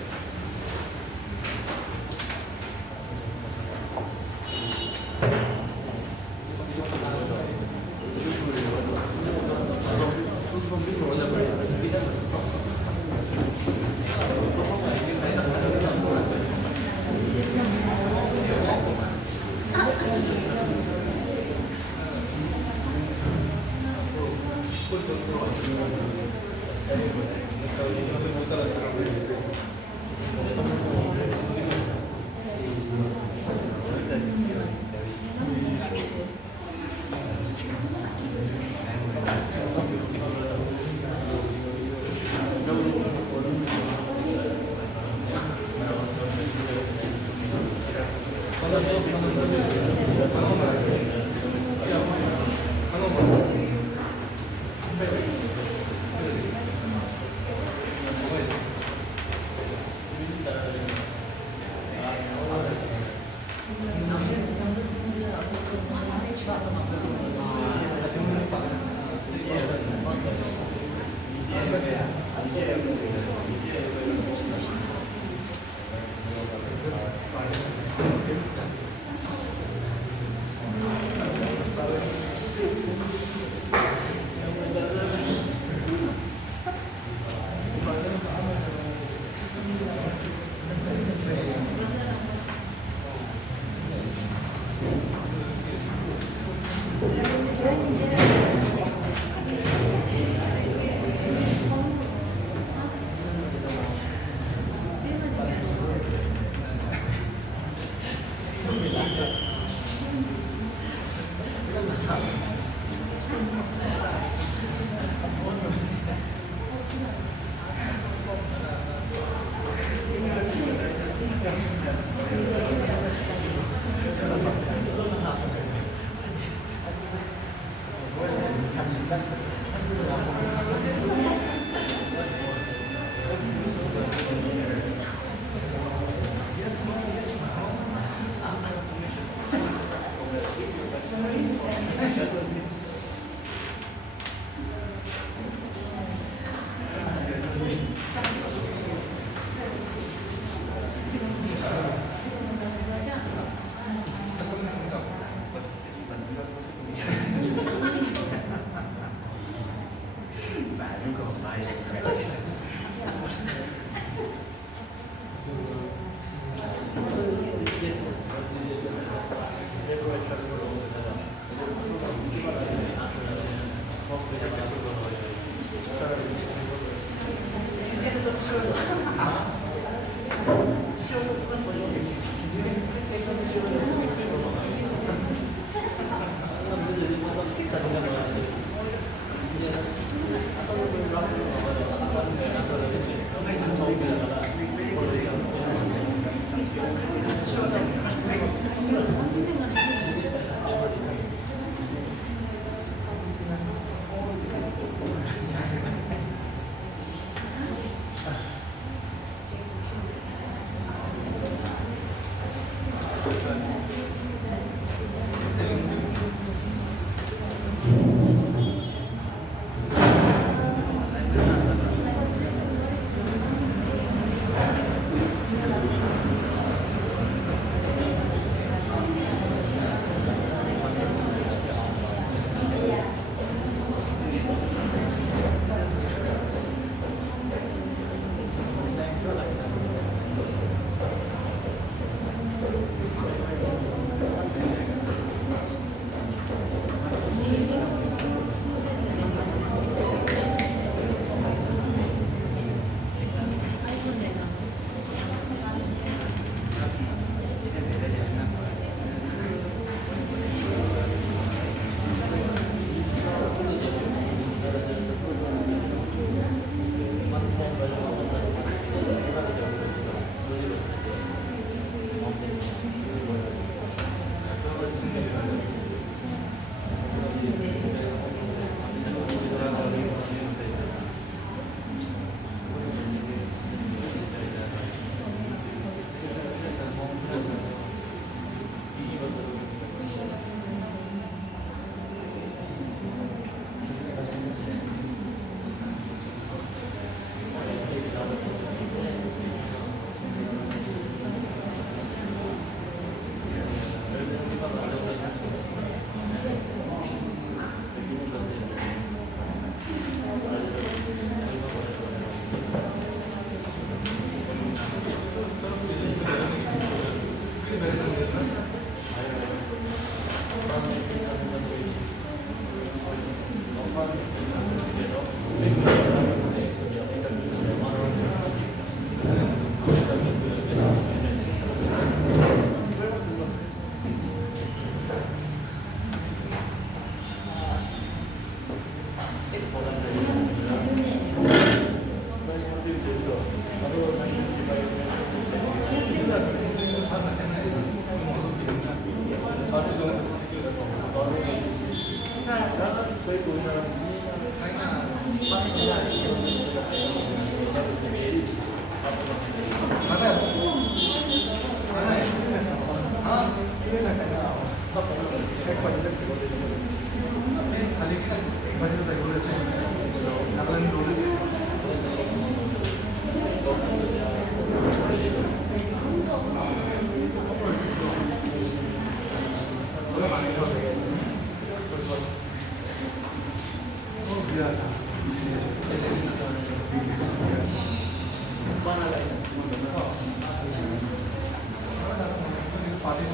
Okay.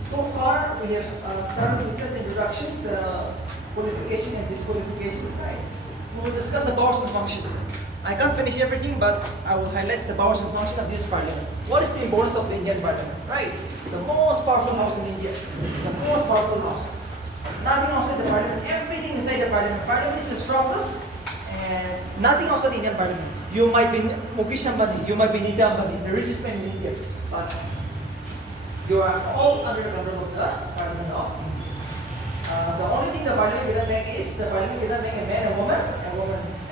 So far we have started with just introduction, the qualification and disqualification. Right. We will discuss the powers and function. I can't finish everything, but I will highlight the powers and function of this parliament. What is the importance of the Indian parliament? Right. The most powerful house in India. The most powerful house. Nothing outside the parliament. Everything inside the parliament. Parliament is the strongest, and nothing outside the Indian parliament. You might be Mukesh Ambani, you might be Nita Ambani, the richest man in India, but you are all under the control of the parliament of India. The only thing the parliament cannot make is the parliament cannot make a man a woman a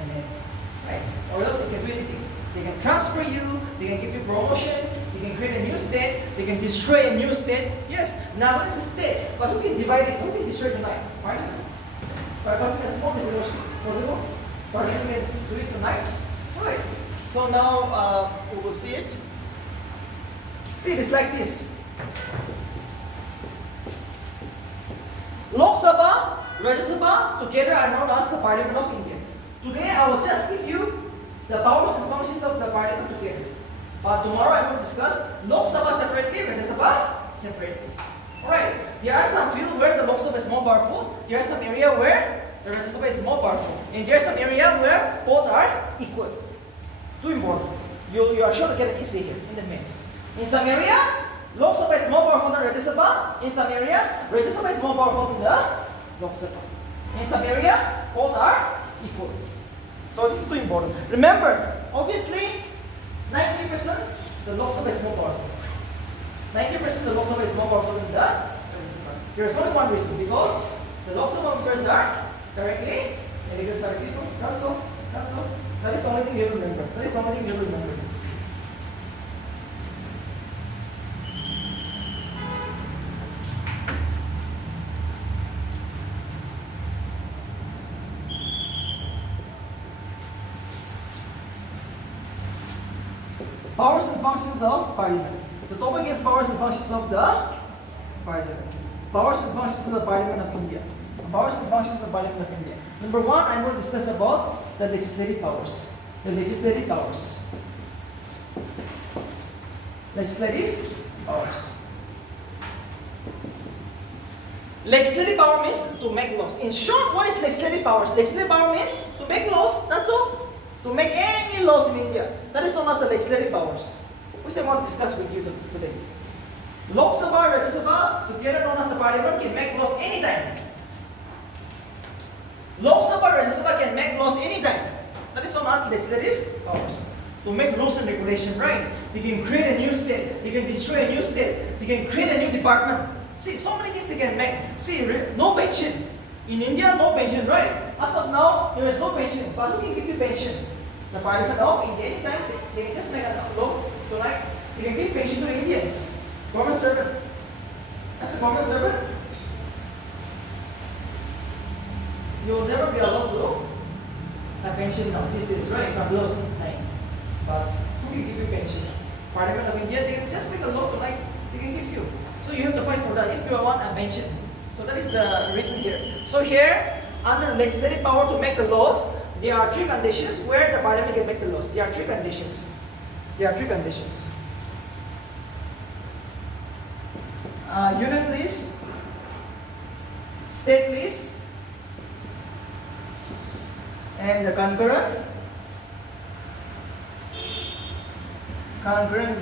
man. Right? Or else it can do anything. They can transfer you, they can give you promotion, they can create a new state, they can destroy a new state. Yes, now it's a state, but who can divide it? Who can destroy tonight? Parliament. By passing a small resolution, possible? Parliament can do it tonight. Right. So now we will see it. See, it is like this. Lok Sabha, Rajya Sabha together are known as the Parliament of India. Today I will just give you the powers and functions of the Parliament together. But tomorrow I will discuss Lok Sabha separately, Rajya Sabha separately. Alright, there are some fields where the Lok Sabha is more powerful, there are some area where the Rajya Sabha is more powerful, and there are some area where both are equal. Too important. You are sure to get an essay here in the mains. In some area, Lok Sabha is more powerful than Rajya Sabha. In some area, Rajya Sabha is more powerful than the Lok Sabha. In some area, both are equals. So this is too important. Remember, obviously, 90% the Lok Sabha is more powerful. 90% the Lok Sabha is more powerful than the Rajya Sabha. There is only one reason, because the Lok Sabha members are directly elected by the people. That's all. That's all. That is the only thing you have to remember. That is the only thing you have to remember. Powers and functions of Parliament. The topic is powers and functions of the Parliament. Powers and functions of the Parliament of India. Powers and functions of the Parliament of India. Number one, I'm going to discuss about the legislative powers. The legislative powers. Legislative powers. Legislative power means to make laws. In short, what is legislative powers? Legislative power means to make laws, that's all. To make any laws in India. That is known as the legislative powers, which I want to discuss with you today. Lok Sabha, Rajya Sabha, together known as the Parliament, can make laws anytime. Lok Sabha, Rajya Sabha can make laws anytime. That is known as legislative powers. To make rules and regulation, right? They can create a new state. They can destroy a new state. They can create a new department. See, so many things they can make. See, no pension. In India, no pension, right? As of now, there is no pension. But who can give you pension? The Parliament of India. Anytime they can just make a law tonight. They can give pension to Indians. Government servant. As a government servant, you will never be allowed to have pension now these days, right? From below 9. But who can give you pension? Parliament of India, they can just make a law tonight. They can give you. So you have to fight for that if you want a pension. So that is the reason here. So here, under legislative power to make the laws, there are three conditions where the Parliament can make the laws. There are three conditions. There are three conditions. Union list, state list, and the concurrent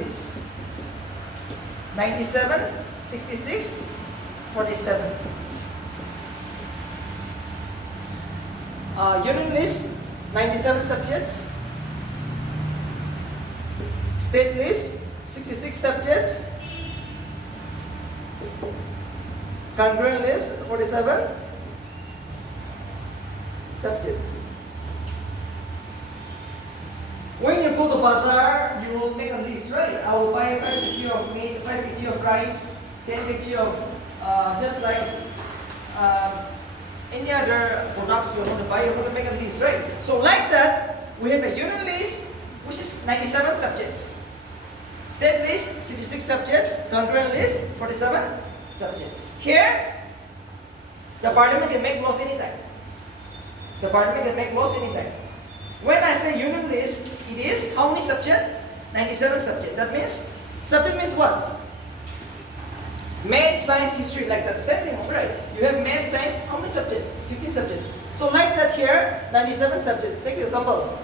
list. 97, 66, 47. Union list, 97 subjects. State list, 66 subjects. Concurrent list, 47 subjects. When you go to bazaar, you will make a list, right? I will buy 5 kg of meat, 5 kg of rice, 10 kg of just like any other products you want to buy, you're going to make a list, right? So like that, we have a union list, which is 97 subjects. State list, 66 subjects. Concurrent list, 47 subjects. Here, the parliament can make laws anytime. The parliament can make laws anytime. When I say union list, it is how many subjects? 97 subjects. That means, subject means what? Math, science, history, like that. Same thing, right? You have math, science, how many subjects? 15 subjects. So like that here, 97 subjects. Take example.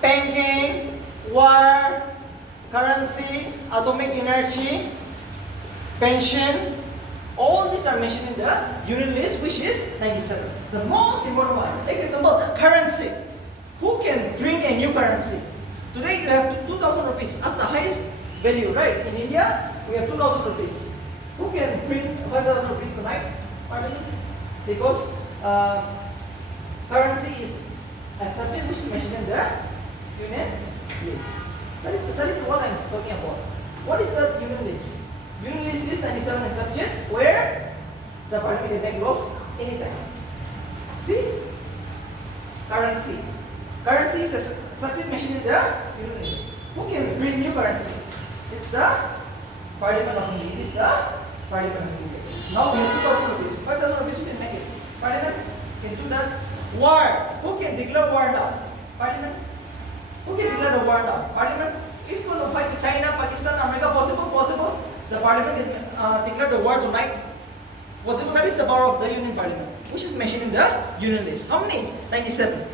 Banking, war, currency, atomic energy, pension. All these are mentioned in the union list, which is 97. The most important one. Take example, currency. Who can bring a new currency? Today you have 2,000 rupees as the highest value, right? In India, we have 2,000 rupees. Who can bring 5,000 rupees tonight? Pardon? Because currency is a subject which is mentioned in the union list. That is what I'm talking about. What is the union list? Union list is 97 subject where the parliament can make laws anytime. See? Currency. Currency is a subject mentioned in the union list. Who can bring new currency? It's the Parliament of India. It is the Parliament of India. Now we have 2,000 rupees. 5,000 rupees we can make it. Parliament can do that. War. Who can declare war now? Parliament. Who can declare the war now? Parliament. If you want to fight with China, Pakistan, America, possible. The Parliament can declare the war tonight. Possible. That is the power of the Union Parliament, which is mentioned in the Union list. How many? 97.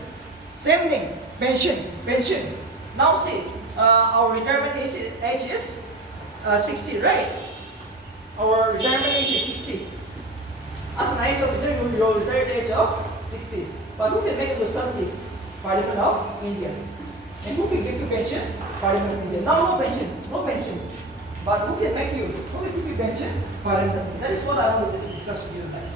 Same thing. Pension. Now see, our retirement age is 60, right? Our retirement age is 60. As an IAS officer, you will retire at the age of 60. But who can make it to 70? Parliament of India. And who can give you pension? Parliament of India. Now no pension. But who can make you? Who can give you pension? Parliament of India. That is what I want to discuss with you tonight.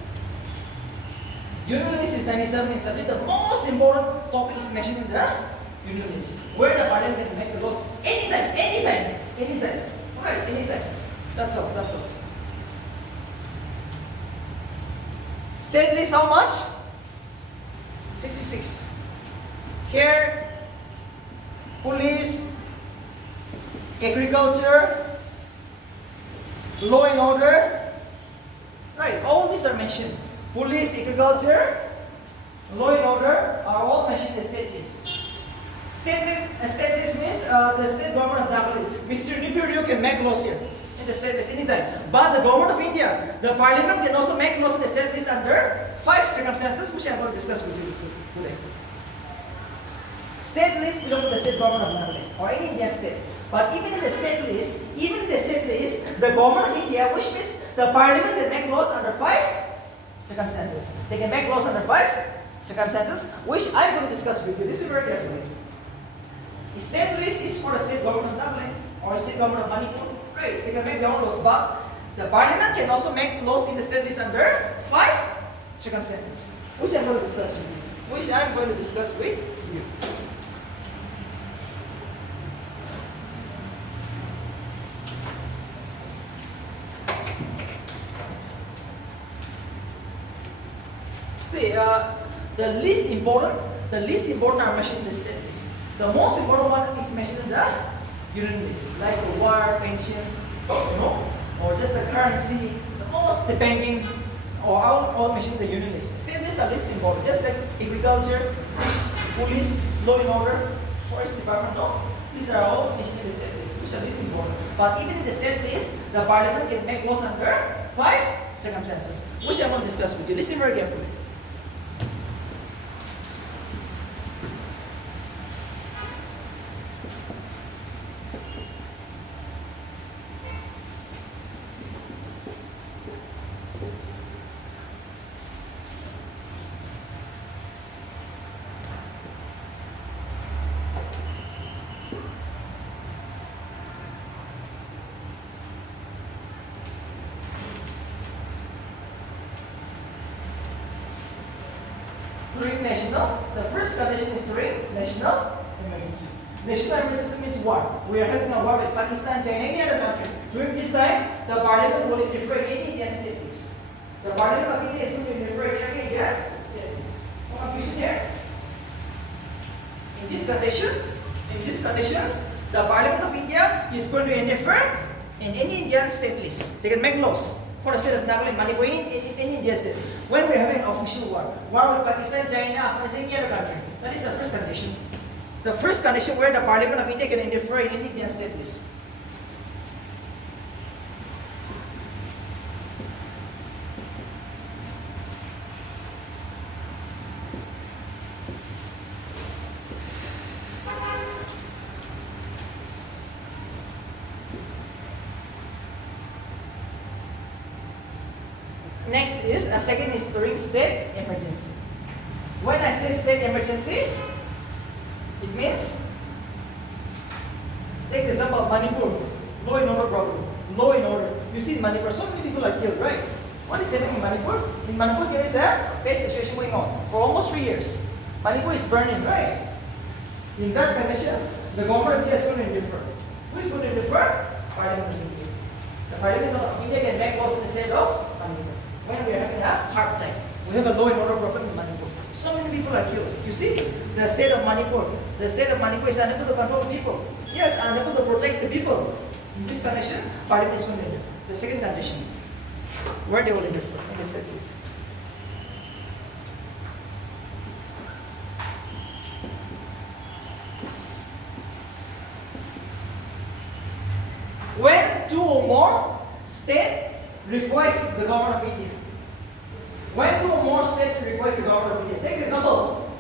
Union list is 97 in subject. The most important topic is mentioned in the union list, where the parliament can make the laws anytime. Right, anytime. That's all. State list how much? 66. Here, police, agriculture, law and order. Right, all these are mentioned. Police, agriculture, law and order are all mentioned in the state list. State list means the state government of Nagaland. Mr. Nipirio can make laws here in the state list anytime. But the government of India, the parliament can also make laws in the state list under 5 circumstances, which I'm going to discuss with you today. State list belongs to the state government of Nagaland or any Indian state. But even in the state list, the government of India, which means the parliament can make laws under 5 circumstances. They can make laws under 5 circumstances, which I'm going to discuss with you. Listen very carefully. The state list is for the state government of Nagaland or state government of Manipur. Right, they can make their own laws, but the parliament can also make laws in the state list under 5 circumstances, which I'm going to discuss with you. See, the least important are mentioned in the state list. The most important one is mentioned in the union list, like the war, pensions, or just the currency, the banking, or all mentioned in the union list. State lists are least important, just like agriculture, police, law and order, forest department, these are all mentioned in the state list, which are least important. But even in the state list, the parliament can make laws under 5 circumstances, which I want to discuss with you. Listen very carefully. During the first condition is during national emergency. National emergency means war. We are having a war with Pakistan, China, any other country. During this time, the parliament will interfere in Indian state list. The parliament of India is going to interfere in Indian state the Parliament of India is going to interfere in any Indian state list. They can make laws for the state of Nagaland, Manipur, any Indian state. When we're having an official war with Pakistan, China, Afghanistan, any other country, that is the first condition. The first condition where the Parliament of India can interfere in any Indian state list. Next is, second is during state emergency. When I say state emergency, it means, take the example of Manipur, law and order problem. Law and order. You see in Manipur, so many people are killed, right? What is happening in Manipur? In Manipur, there is a bad situation going on for almost 3 years. Manipur is burning, right? In that conditions, the government of India is going to interfere. Who is going to interfere? Parliament of India. The Parliament of India can make laws in the state of Manipur. When we are having a hard time, we have a law and order problem in Manipur. So many people are killed. You see, the state of Manipur is unable to control people. Yes, unable to protect the people. In this condition, Parliament is going to interfere. The second condition, where they will interfere. Let me say this. When two or more states request the government of India. When two or more states request the government of India. Take example,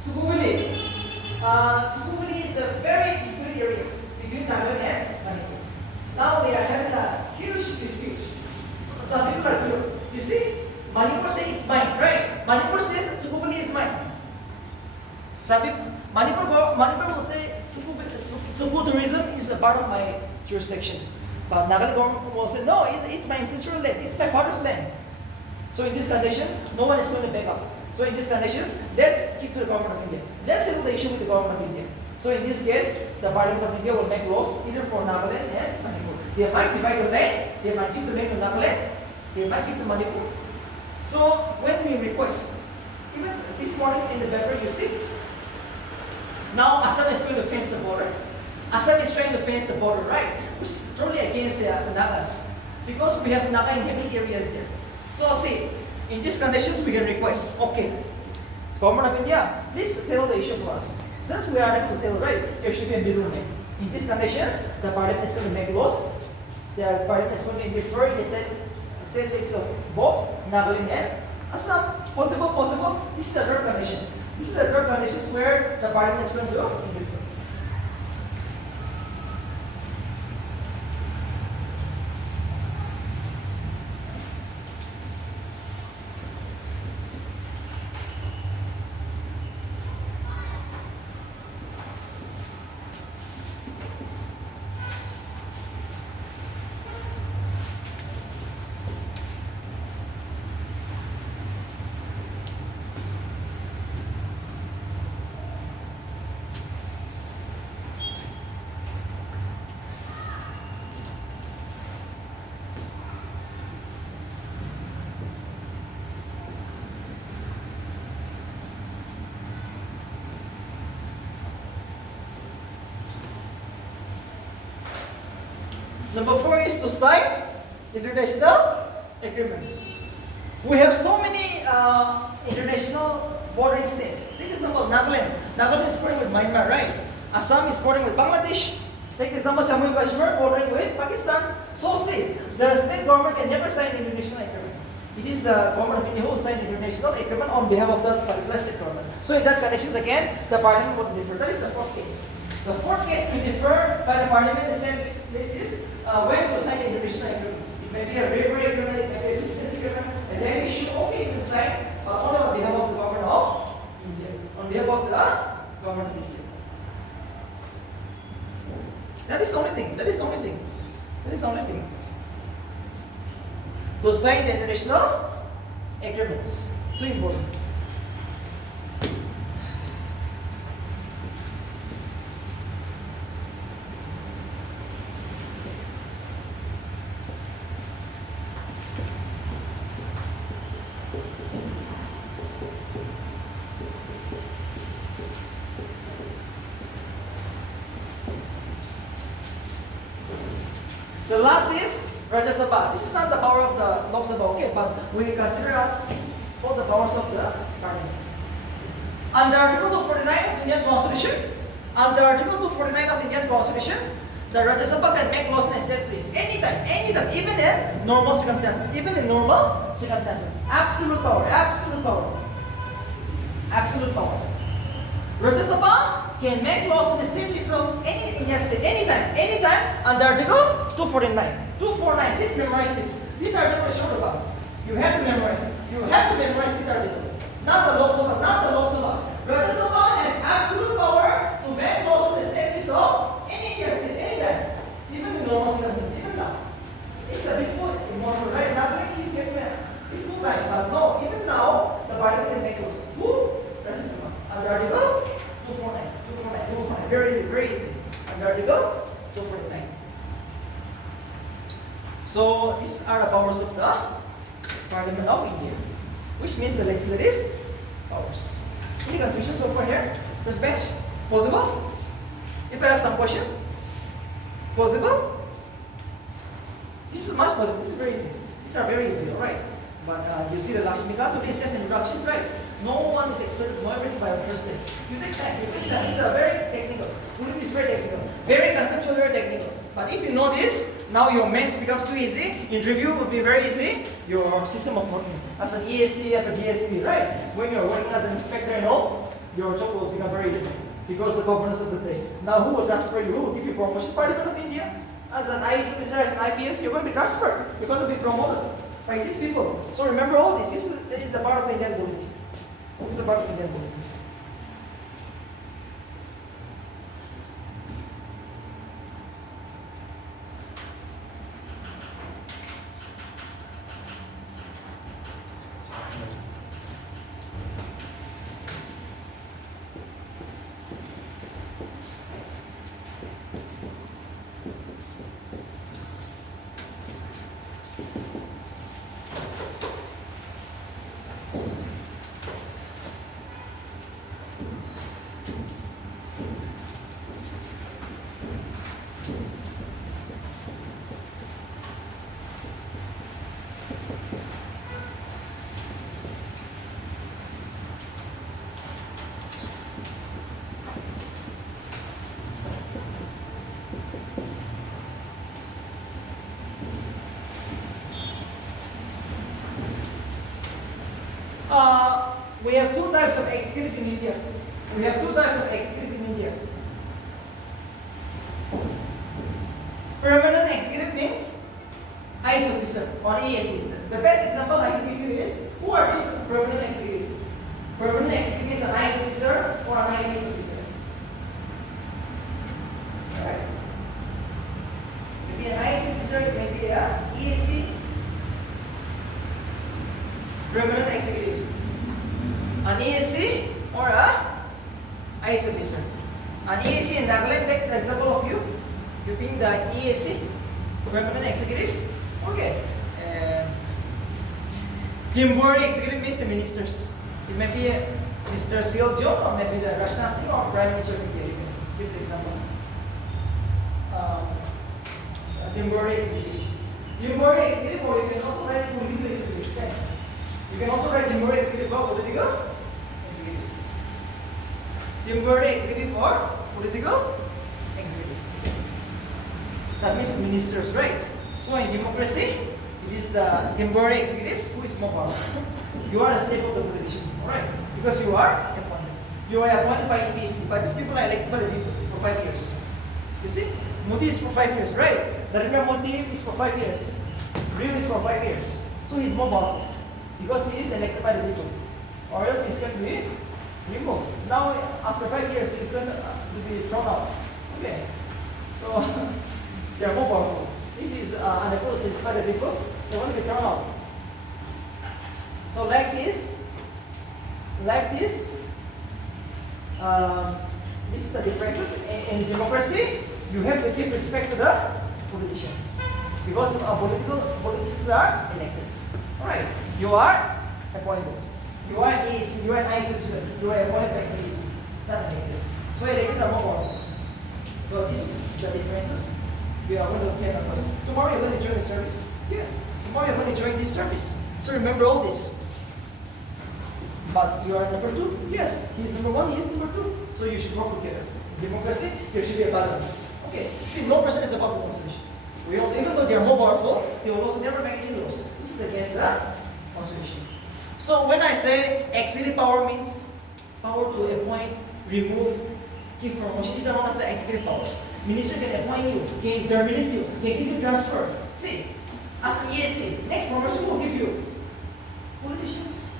Sukhumvit. Sukhumvit is a very disputed area between Nagaland and Manipur. Now they are having a huge dispute. Some people are killed. You see, Manipur says it's mine, right? Manipur says that Sukhumvit is mine. Some people, Manipur will say Sukhu tourism is a part of my jurisdiction. But Nagaland government will say, no, it's my ancestral land, it's my father's land. So in this condition, no one is going to back up. So in these conditions, let's keep to the government of India. Let's settle the issue with the government of India. So in this case, the Parliament of India will make laws either for Nagaland and Manipur. They might divide the land, they might give the land to Nagaland, they might give to Manipur. So when we request, even this morning in the paper you see, now Assam is going to fence the border. Assam is trying to fence the border, right? Which is totally against the Nagas. Because we have Naga inhabiting areas there. So see, in these conditions we can request, okay, Government of India, please settle the issue for us. Since we are able to settle, right, there should be a middle name. In these conditions, the Parliament is going to make laws. The Parliament is going to interfere in the states of both Nagaland and Assam. Possible. This is the third condition. This is the third condition where the Parliament is going to interfere. Number 4 is to sign international agreement. We have so many international bordering states. Take example, Nagaland. Nagaland is bordering with Myanmar, right? Assam is bordering with Bangladesh. Take example, Jammu and Kashmir bordering with Pakistan. So see, the state government can never sign international agreement. It is the government of India who signs international agreement on behalf of the particular state government. So in that conditions again, the parliament will differ. That is the fourth case. The fourth case to differ by the parliament is when to sign the international agreement. It may be a bravery agreement, it may be a business agreement, and then we should okay you can sign only on behalf of the government of India. On behalf of the government of India. That is the only thing. That is the only thing. That is the only thing. So sign the international agreements. Too important. last is Rajya Sabha. This is not the power of the Lok Sabha, okay, but we consider as all the powers of the parliament. Under Article 249 of Indian Constitution, the Rajya Sabha can make laws in a state police anytime, even in normal circumstances, Absolute power. Rajya Sabha can make laws in the state list of any Indian state anytime under Article 249. 249. Please memorize this. This article is short about. You have to memorize this article. Not the Lok Sabha. Rajya Sabha has absolute power to make laws in the state list of any Indian state anytime, even in normal circumstances, even now. It's a peaceful, emotional, right? Not like he's getting a peaceful time, but no, even now the parliament can make laws. Who? Rajya Sabha. Under Article 249. Very easy. Under Article 249. So these are the powers of the Parliament of India, which means the legislative powers. Any confusion so far here? First bench? Possible? If I have some question? Possible? This is much possible. This is very easy. These are very easy, alright? But you see the Lakshmika, today is just introduction, right? No one is expected to know everything by the first day. You take time. It's a very technical. It is very technical. Very conceptual, very technical. But if you know this, now your maths becomes too easy. Interview will be very easy. Your system of working as an ESC, as a DSP, right? When you're working as an inspector and all, your job will become very easy because the governance of the day. Now, who will transfer you? Who will give you promotion? Parliament of India. As an IAS officer, as an IPS, you're going to be transferred. You're going to be promoted by these people. So remember all this. This is a part of Indian polity. This is a part of Indian polity. We have two types of executive in India. Permanent executive means IAS officer or ESC. The best example I can give you is, who are these permanent executive? Permanent executive is an IAS officer or an IPS officer. Alright? It may be an IAS officer, it may be a ESC. Permanent executive. An ESC or a IAS officer. An ESC in Nagaland, take the example of you. You being the ESC, permanent executive. Okay. And temporary executive means the ministers. It may be Mr. Seal John or maybe the Rajnath Singh or Prime Minister of India. You can give the example. A temporary executive. Temporary executive, or you can also write political executive. Same. You can also write temporary executive or political executive. Temporary executive or political executive. That means ministers, right? So in democracy, it is the temporary executive who is more powerful. You are a staple of the politician, alright? Because you are appointed. You are appointed by EPC, but these people are elected by the people for 5 years. You see? Modi is for 5 years, right? Narendra Modi is for 5 years. Real is for 5 years. So he is more powerful. Because he is elected by the people. Or else he is going to be removed. Now, after 5 years, he is going to be thrown out. Okay. So, they are more powerful. If he is unable to satisfy the people, they want to be thrown out. So, like this is the differences. In democracy, you have to give respect to the politicians. Because politicians are elected. Alright. You are appointed. You are an ESC, you are an IAS officer. You are appointed by ESC, not elected. So elected are more powerful. So this is the differences We are going to attend a course. Tomorrow you're going to join the service. Yes. Tomorrow you're going to join this service. So remember all this. But you are number 2. Yes. He is number 1. He is number 2. So you should work together. Democracy, there should be a balance. Okay. See, no person is above the constitution. Even though they are more powerful, they will also never make any laws. This is against the constitution. So when I say executive power means power to appoint, remove, give promotion, these are known as the executive powers. Minister can appoint you, can terminate you, can give you transfer. See, as ESC, next promotion will give you politicians.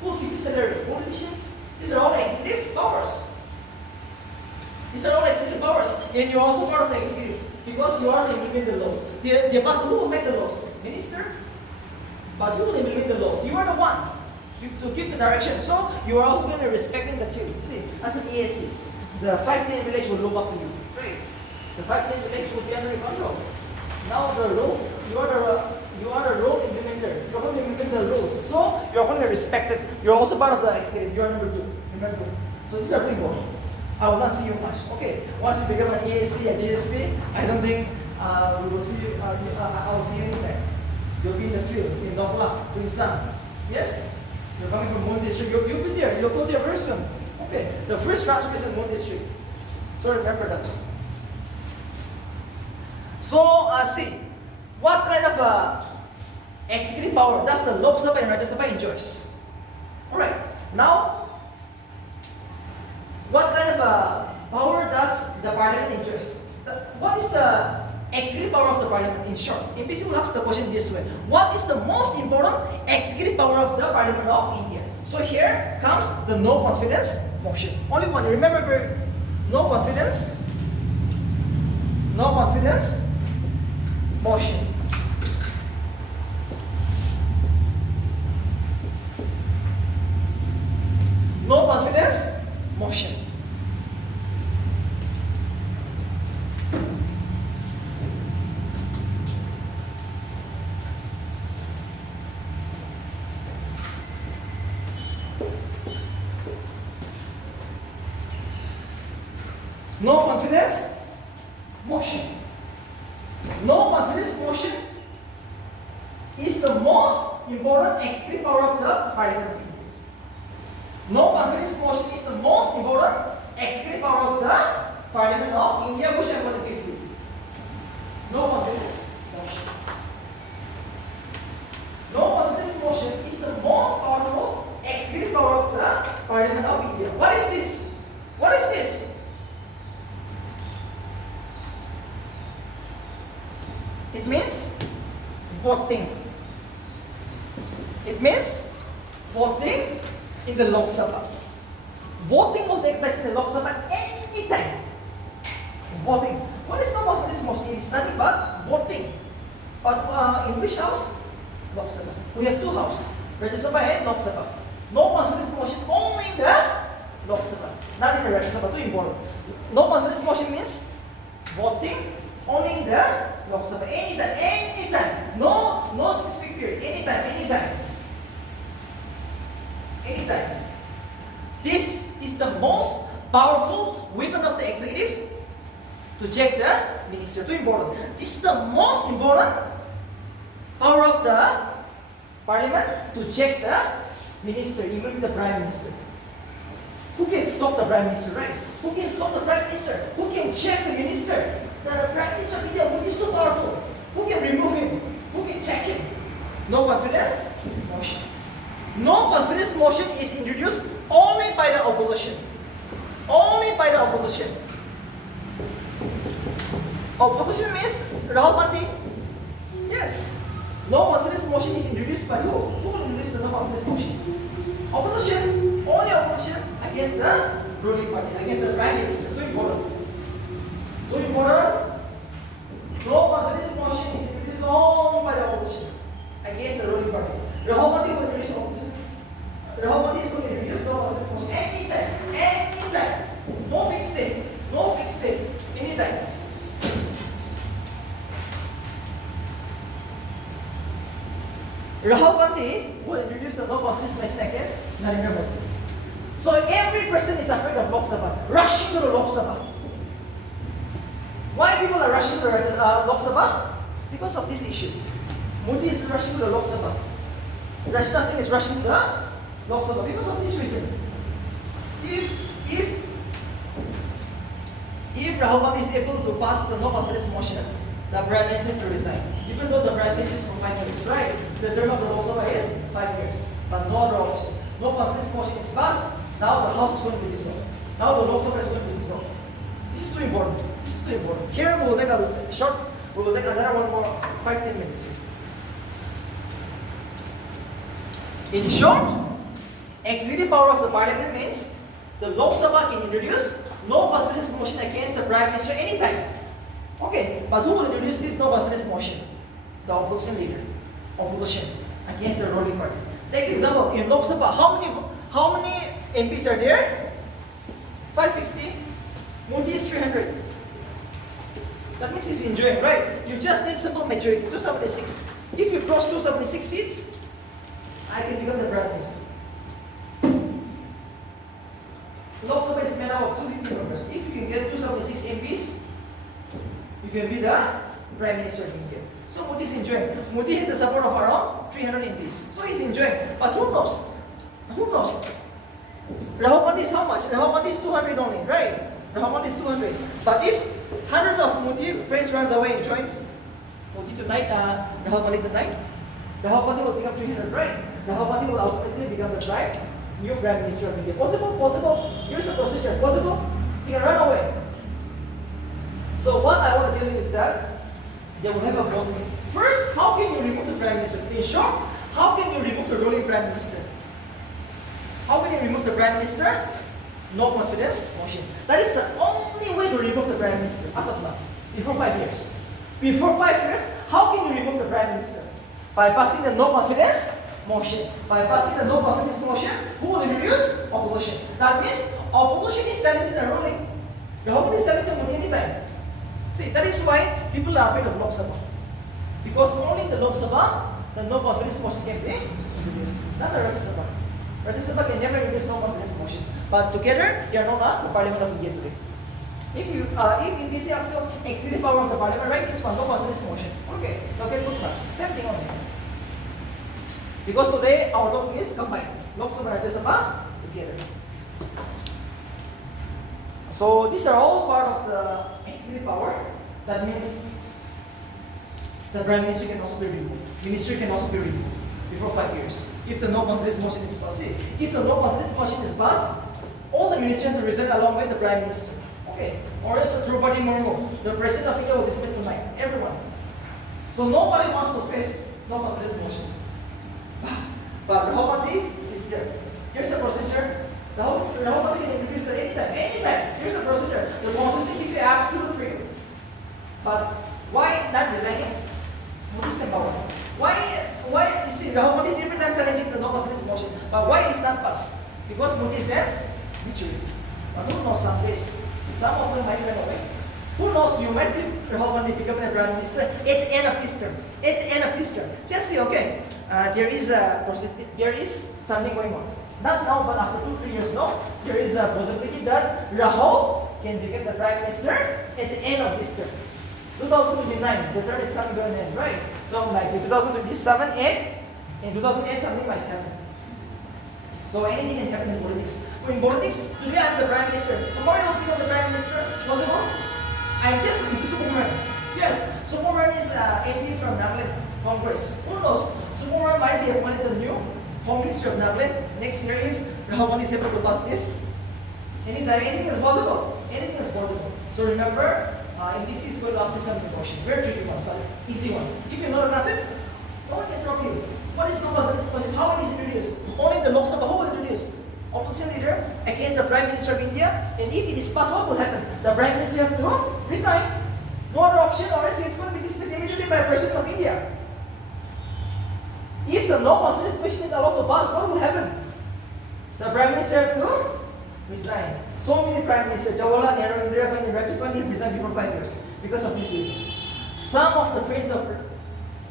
Who will give you salary? Politicians. These are all executive powers. These are all executive powers. And you're also part of the executive because you are to implement the laws. The master, who will make the laws? Minister. But who will implement the laws? You are the one to give the direction. So you are also going to respect in the field. See, as an ESC, the 5 village will look up to you. Right? The 5 village will be under your control. Now the rules, you are the rule implementer. You're going to implement the rules. So you're going to respect it. You're also part of the executive. You are number 2. Remember. So this is very important. I will not see you much. Okay. Once you become an ESC and DSP, I don't think we will see. I will see anything. You'll be in the field in Donglak, Quinsan. Yes. You're coming from Moon District. You'll be there. You'll go there very soon. Okay. The first transfer is in Moon District. So remember that. So see, what kind of executive power does the Lok Sabha and Rajya Sabha enjoys? All right. Now, what kind of power does the parliament enjoys? What is the executive power of the parliament in short? MPC will ask the question this way: what is the most important executive power of the Parliament of India? So here comes the no confidence motion. Only one. Remember, no confidence motion. No confidence motion. No confidence motion. No confidence motion is the most important executive power of the Parliament of India. No confidence motion is the most important executive power of the Parliament of India, which I am going to give you. No confidence motion. No confidence motion is the most powerful executive power of the Parliament of India. What is this? What is this? It means voting. It means voting in the Lok Sabha. Voting will take place in the Lok Sabha anytime. Voting. What is no confidence motion? It is nothing but voting. But in which house? Lok Sabha. We have 2 houses, Rajya Sabha and Lok Sabha. No confidence motion only in the Lok Sabha, not in the Rajya Sabha. Too important. No confidence motion means voting only in the Lok Sabha. Anytime. No specific period. Anytime. This is the most powerful weapon of the executive to check the minister. Too important. This is the most important power of the parliament to check the minister, including the prime minister. Who can stop the prime minister, right? Who can stop the prime minister? Who can check the minister? The prime minister of India is too powerful. Who can remove him? Who can check him? No confidence motion. No confidence motion is introduced only by the opposition. Only by the opposition. Opposition means Rahul Gandhi. Yes. No confidence motion is introduced by who? Who will introduce the no confidence motion? Opposition. Only opposition against the ruling party, against the prime minister. Too important. No confidence motion is introduced only by the opposition against the ruling party. Rahul Gandhi will introduce opposition. Rahul Gandhi is going to introduce no confidence motion anytime. No fixed date. Anytime. Rahul Gandhi will introduce the no confidence motion against Narendra Modi. So every person is afraid of Lok Sabha, rushing to the Lok Sabha. Why people are rushing to Lok Sabha? Because of this issue. Modi is rushing to the Lok Sabha. Rajnath Singh is rushing to the Lok Sabha because of this reason. If Rahul Gandhi is able to pass the no confidence motion, the Prime Minister to resign. Even though the Prime Minister is for 5 years, right? The term of the Lok Sabha is 5 years. But no other option. No confidence motion is passed. Now the House is going to be dissolved. Now the Lok Sabha is going to be dissolved. This is too important. This is too important. Here we will take a short, we will take another one for 5-10 minutes. In short, executive power of the parliament means the Lok Sabha can introduce no confidence motion against the Prime Minister anytime. Okay, but who will introduce this no confidence motion? The opposition leader. Opposition against the ruling party. Take example, in Lok Sabha, how many MPs are there? 550. Modi is 300. That means he's enjoying, right? You just need simple majority, 276. If you cross 276 seats, I can become the Prime Minister. Lok Sabha is made up of 250 members. If you can get 276 MPs, you can be the Prime Minister of India. So Modi is enjoying. Modi has a support of around 300 MPs. So he's enjoying. But who knows? Who knows? Rahul Gandhi is how much? Rahul Gandhi is 200 only, right? Rahul Gandhi is 200. But if hundreds of Modi friends runs away and joins Modi tonight, Rahul Gandhi tonight, Rahul Gandhi will become 300, right? Rahul Gandhi will ultimately become the new Prime Minister of India. Possible? Possible. Here's the procedure. Possible? He can run away. So what I want to tell you is that they will have a vote. First, how can you remove the Prime Minister? In short, how can you remove the ruling Prime Minister? How can you remove the Prime Minister? No confidence motion. That is the only way to remove the Prime Minister as of now. Before 5 years. Before 5 years, how can you remove the Prime Minister? By passing the no confidence motion. By passing the no confidence motion, who will introduce? Opposition. That means opposition is challenging the ruling. The opposition is challenging Modi anytime. See, that is why people are afraid of Lok Sabha. Because only the Lok Sabha, the no confidence motion can be introduced. Not the Rajya Sabha. Rajya Sabha can never introduce no confidence motion. But together, they are known as the Parliament of India today. If in this also executive power of the Parliament, right, is for no confidence motion. Okay, okay, good marks. Same thing only. Because today our topic is combined. Lok Sabha and Rajya Sabha together. So these are all part of the executive power. That means the Prime Minister can also be removed. Ministry can also be removed before 5 years. If the no confidence motion is passed. If the no confidence motion is passed, all the ministers have to resign along with the Prime Minister. Okay. Or else Draupadi Murmu, the President of India, will dismiss tonight. Everyone. So nobody wants to face no confidence motion. But Rahul Gandhi is there. Here's the procedure. Rahul Gandhi can introduce it anytime. Anytime. Here's the procedure. The constitution gives you absolute freedom. But why not resigning? Modi is power. Why you see Rahul Gandhi is every time challenging the no confidence motion. But why is not passed? Because Modi is a majority. But who knows some days? Some of them might run away. Who knows, you might see Rahul Gandhi become the Prime Minister at the end of this term. At the end of this term. Just see, okay, there is something going on. Not now, but after 2-3 years, no. There is a possibility that Rahul can become the Prime Minister at the end of this term. 2029, the term is coming to an end, right? So like in 2027, in 2008, something might happen. So anything can happen in politics. In politics, today I'm the Prime Minister. Tomorrow I will become the Prime Minister. Possible? I'm just Mr. Sukumaran. Yes, Sukumaran is MP from Nagaland Congress. Who knows? Sukumaran might be appointed the new Home Minister of Nagaland next year if Rahul Gandhi is able to pass this. Anytime, anything is possible. Anything is possible. So remember, MPC is going to ask this something question. Very tricky one, but easy one. If you know the concept, no one can drop you. What is number this question? How it is introduced? Only the Lok Sabha who will introduce? Opposition leader against the Prime Minister of India. And if it is passed, what will happen? The Prime Minister have to resign. No other option, or else it's going to be dismissed immediately by a President of India. If the no confidence motion is allowed to pass, what will happen? The Prime Minister have to resign. So many Prime Ministers, Jawaharlal Nehru, Indira Gandhi, Rajiv Gandhi have resigned before 5 years because of this reason. Some of the friends of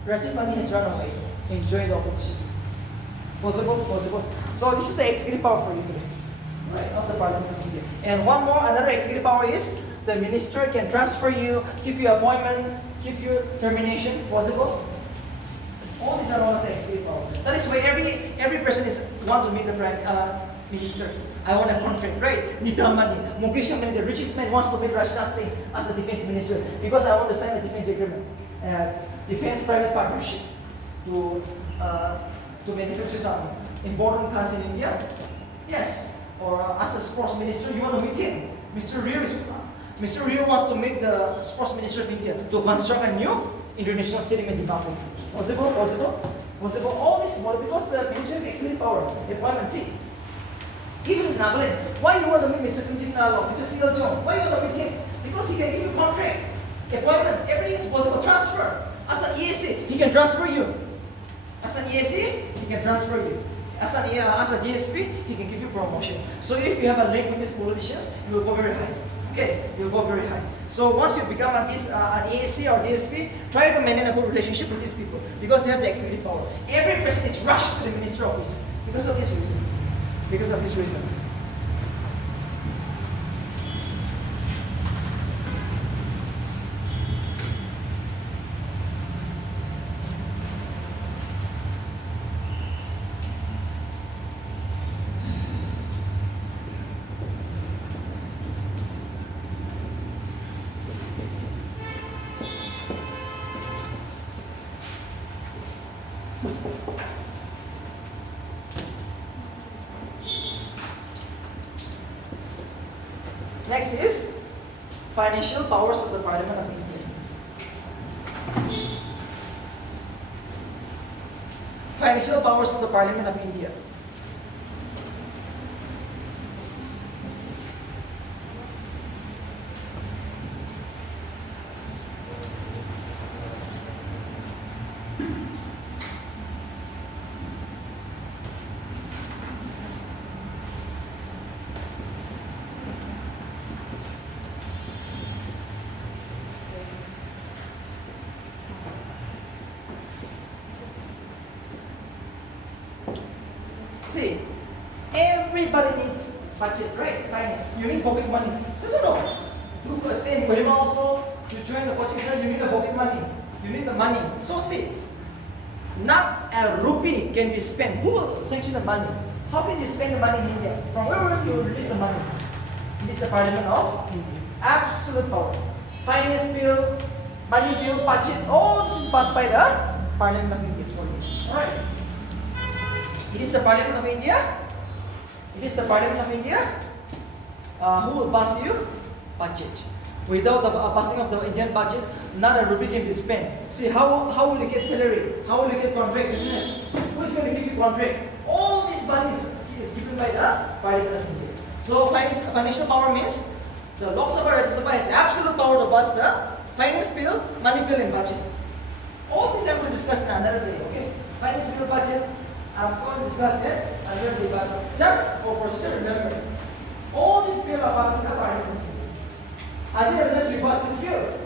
Rajiv Gandhi has run away and joined the opposition. Possible, possible. So this is the executive power for you today, right? Of the Parliament of India. And one more, another executive power is the minister can transfer you, give you appointment, give you termination, possible. All these are all the executive power. That is why every person is want to meet the prime minister. I want a contract, right? Need the money. Mukesh Ambani, the richest man, wants to meet Rajnath Singh as the defense minister because I want to sign a defense agreement, defense private partnership to manufacture some important guns in India. Yes. Or as a sports minister, you want to meet him. Mr. Rio wants to meet the sports minister of India to construct a new international stadium in Dimapur. Possible. All this because the ministry of executive power, appointment. See, even in Nagaland, why you want to meet Mr. Kunjin Nalo, Mr. Seal Jong? Why you want to meet him? Because he can give you contract, appointment, everything is possible. Transfer. As an EAC, he can transfer you. As an EAC, he can transfer you. As a DSP, he can give you promotion. So if you have a link with these politicians, you will go very high. Okay, you will go very high. So once you become an EAC or DSP, try to maintain a good relationship with these people because they have the executive power. Every person is rushed to the minister office because of this reason. Because of this reason. Next is financial powers of the Parliament of India. Financial powers of the Parliament of India. See, everybody needs budget, right? Finance. You need pocket money. Yes or no? To stay in Kohima also, you join the coaching center, you need the pocket money. You need the money. So see, not a rupee can be spent. Who will sanction the money? How can you spend the money in India? From where will you release the money? It is the Parliament of India. Absolute power. Finance bill, money bill, budget, all this is passed by the Parliament of India. Alright. It is the Parliament of India. It is the Parliament of India who will pass you budget. Without the passing of the Indian budget, not a rupee can be spent. See, how will you get salary? How will you get contract business? Who is going to give you contract? All this money is given by the Parliament of India. So financial power means the Lok Sabha Rajya Sabha has absolute power to pass the finance bill, money bill and budget. All this I'm going to discuss in another day, okay? Finance bill, budget, I'm going to discuss it another day, but just for procedure, remember, all these bills are passed in the Parliament of India. Until unless you pass this bill,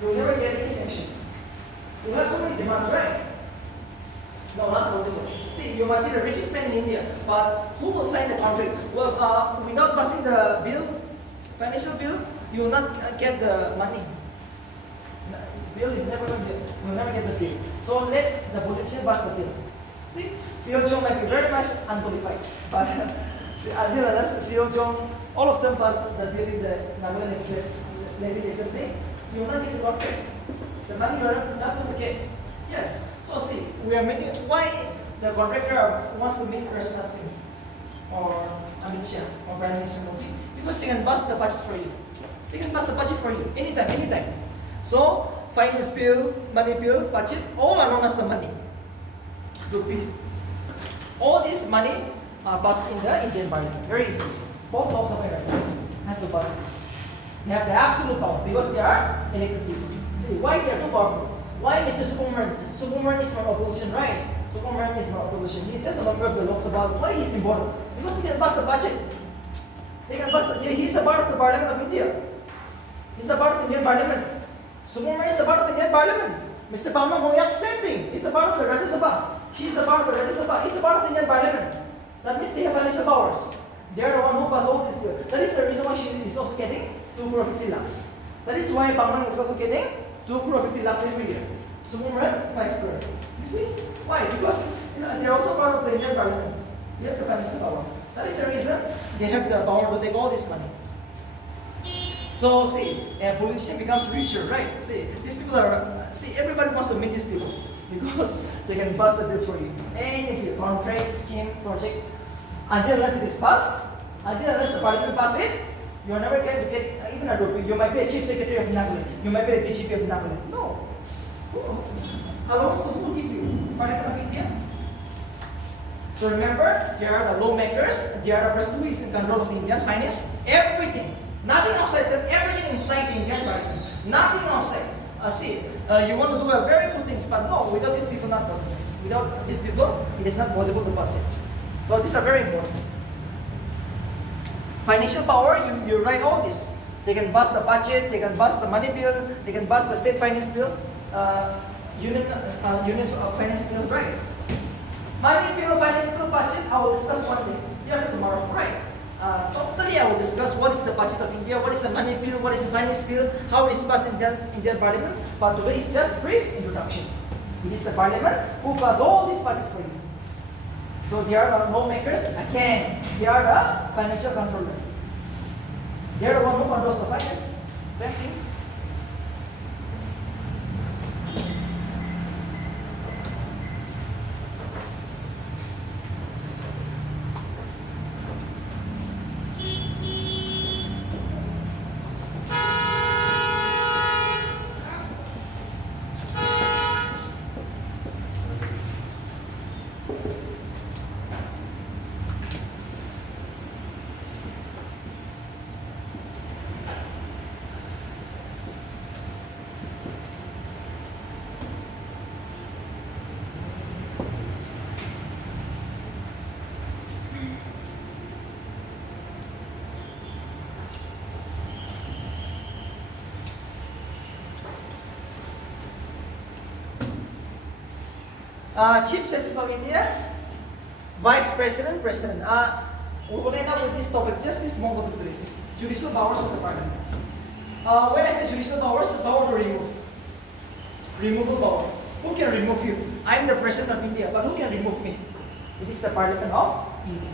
you will never get any sanction. You have so many demands, right? No, not possible. See, you might be the richest man in India, but who will sign the contract? Well, without passing the bill, financial bill, you will not get the money. Bill is never going to get, you will never get the bill. So let the politician pass the bill. See, Seal Jong might be very much unqualified, but until unless Seal Jong, all of them pass the bill in the Nagaland Assembly, you will not get the contract. The money you are not going to get. Yes. So see, we are meeting. Why the contractor wants to meet Rajnath Singh or Amit Shah or Prime Minister Modi? Because they can bust the budget for you. They can bust the budget for you anytime. So finance bill, money bill, budget, all are known as the money. Rupee. All this money are passed in the Indian Parliament. Very easy. Both Lok Sabha has to pass this. They have the absolute power because they are elected people. See, why they are too powerful? Why Mr. Sukumaran? Sukumaran is from opposition, right? Sukumaran is from opposition. He says a member of the Lok Sabha. Why he is important? Because he can pass the budget. They can pass the, he is a part of the Parliament of India. He is a part of Indian Parliament. Sukumaran is a part of Indian Parliament. Mr. Bama Moyak, same thing. He is a part of the Rajya Sabha. She is a part of the Rajya Sabha. He is a part of Indian Parliament. That means they have financial powers. They are the one who pass all this bill. That is the reason why she is also getting 2 crore 50 lakhs. That is why Bangladesh is also getting 2 crore 50 lakhs every year. Sumurad 5 crore. You see? Why? Because they are also part of the Indian parliament. They have the financial power. That is the reason they have the power to take all this money. So see, a politician becomes richer, right? See, these people are, see, everybody wants to meet these people because they can bust the deal for you. Any contract, scheme, project, until unless it is passed, until unless the parliament pass it, you are never going to get even a rupee. You might be a chief secretary of Nagaland. You might be a DGP of Nagaland. No. How else who will give you? Parliament of India? So remember, there are the lawmakers, there are the person who is in control of Indian finance, everything. Nothing outside them, everything inside the Indian parliament. Nothing outside. You want to do a very good things, but no, without these people, not possible. Without these people, it is not possible to pass it. So these are very important. Financial power, you write all this. They can bust the budget, they can bust the money bill, they can bust the state finance bill, union finance bill, right? Money bill, finance bill, budget, I will discuss one day. Yeah, tomorrow, right? Totally, I will discuss what is the budget of India, what is the money bill, what is the finance bill, how it is passed in Indian parliament. But today is just brief introduction. It is the parliament who pass all this budget for you. So they are the lawmakers, again, they are the financial controller. They are the one who controls the finance. Same thing. Chief Justice of India, Vice President, President. We will end up with this topic, just this small topic today. Judicial powers of the parliament. When I say judicial powers, the power to remove. Removal power. Who can remove you? I am the President of India, but who can remove me? It is the Parliament of India.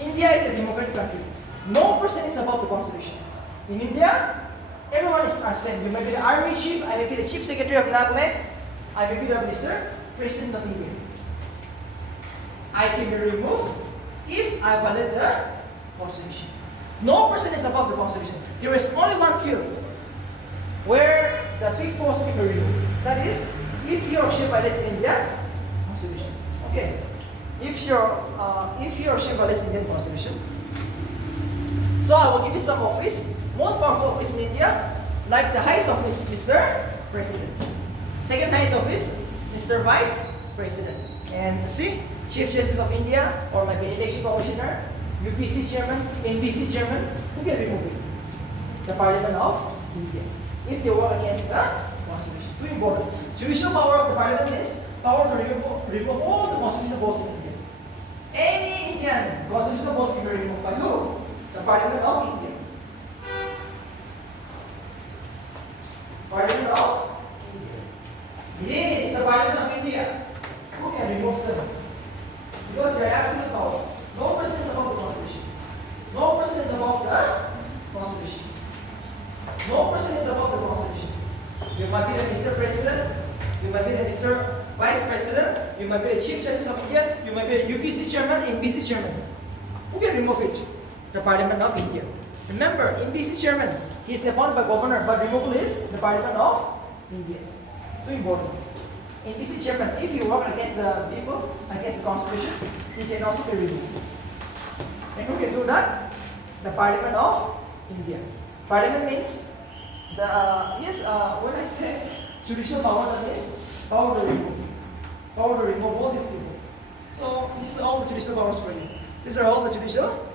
India is a democratic country. No person is above the constitution. In India, everyone is same. You may be the army chief, I may be the chief secretary of Nagaland, I may be the Mr. President of India. I can be removed if I violate the constitution. No person is above the constitution. There is only one field where the big boss can be removed. That is, if he or she violates the Indian constitution. Okay. If he or she violates Indian constitution. So I will give you some office. Most powerful office in India, like the highest office, Mr. President. Second highest office, Mr. Vice President. And see, Chief Justice of India, or maybe Election Commissioner, UPC Chairman, NBC Chairman, who can remove it? The Parliament of India. If they work against the Constitution. Too important. Judicial power of the Parliament is power to remove all the constitutional laws in India. Any Indian constitutional laws can be removed by who? The Parliament of India. Parliament of India. It is the Parliament of India who can remove them. Because they are absolute power. No person is above the Constitution. No person is above the Constitution. No person is above the Constitution. You might be the Mr. President, you might be the Mr. Vice President, you might be the Chief Justice of India, you might be the UPC Chairman, NBC Chairman. Who can remove it? The Parliament of India. Remember, NBC Chairman, he is appointed by governor, but removal is the Parliament of India. Too important. NBC Chairman, if you work against the people, against the Constitution, he can also be removed. And who can do that? The Parliament of India. Parliament means the when I say judicial power, that means power to remove. Power to remove all these people. So this is all the judicial powers for you. These are all the judicial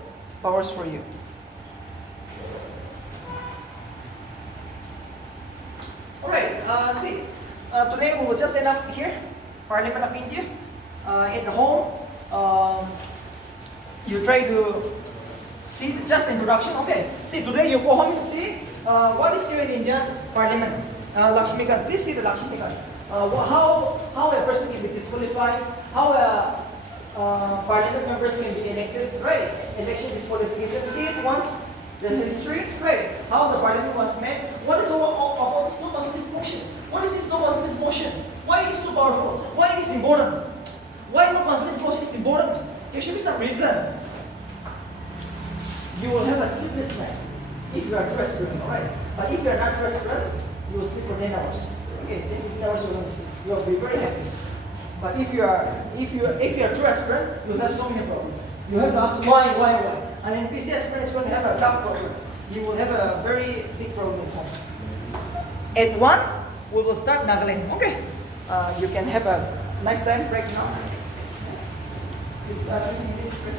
powers for you. Alright, today we will just end up here, Parliament of India. At home, you try to See, just introduction. Okay. See, today you go home and see what is here in Indian Parliament. Lakshmikant. Please see the Lakshmikant. How a person can be disqualified. How a Parliament members can be elected. Right. Election disqualification. See it once. The history. Right. How the Parliament was made. What is about this no confidence motion? What is this no confidence motion? Why it is so powerful? Why it is important? Why no confidence motion is important? There should be some reason. You will have a sleepless night if you are true aspirant, alright? But if you are not true aspirant, you will sleep for 10 hours. Okay, 10 hours you will sleep. You will be very happy. But if you are true aspirant, you will have so many problems. You have to ask why? An NPC aspirant is going to have a tough problem. He will have a very big problem at home. At 1, we will start Nagaland. Okay. You can have a nice time break now. Yes. 20 minutes break.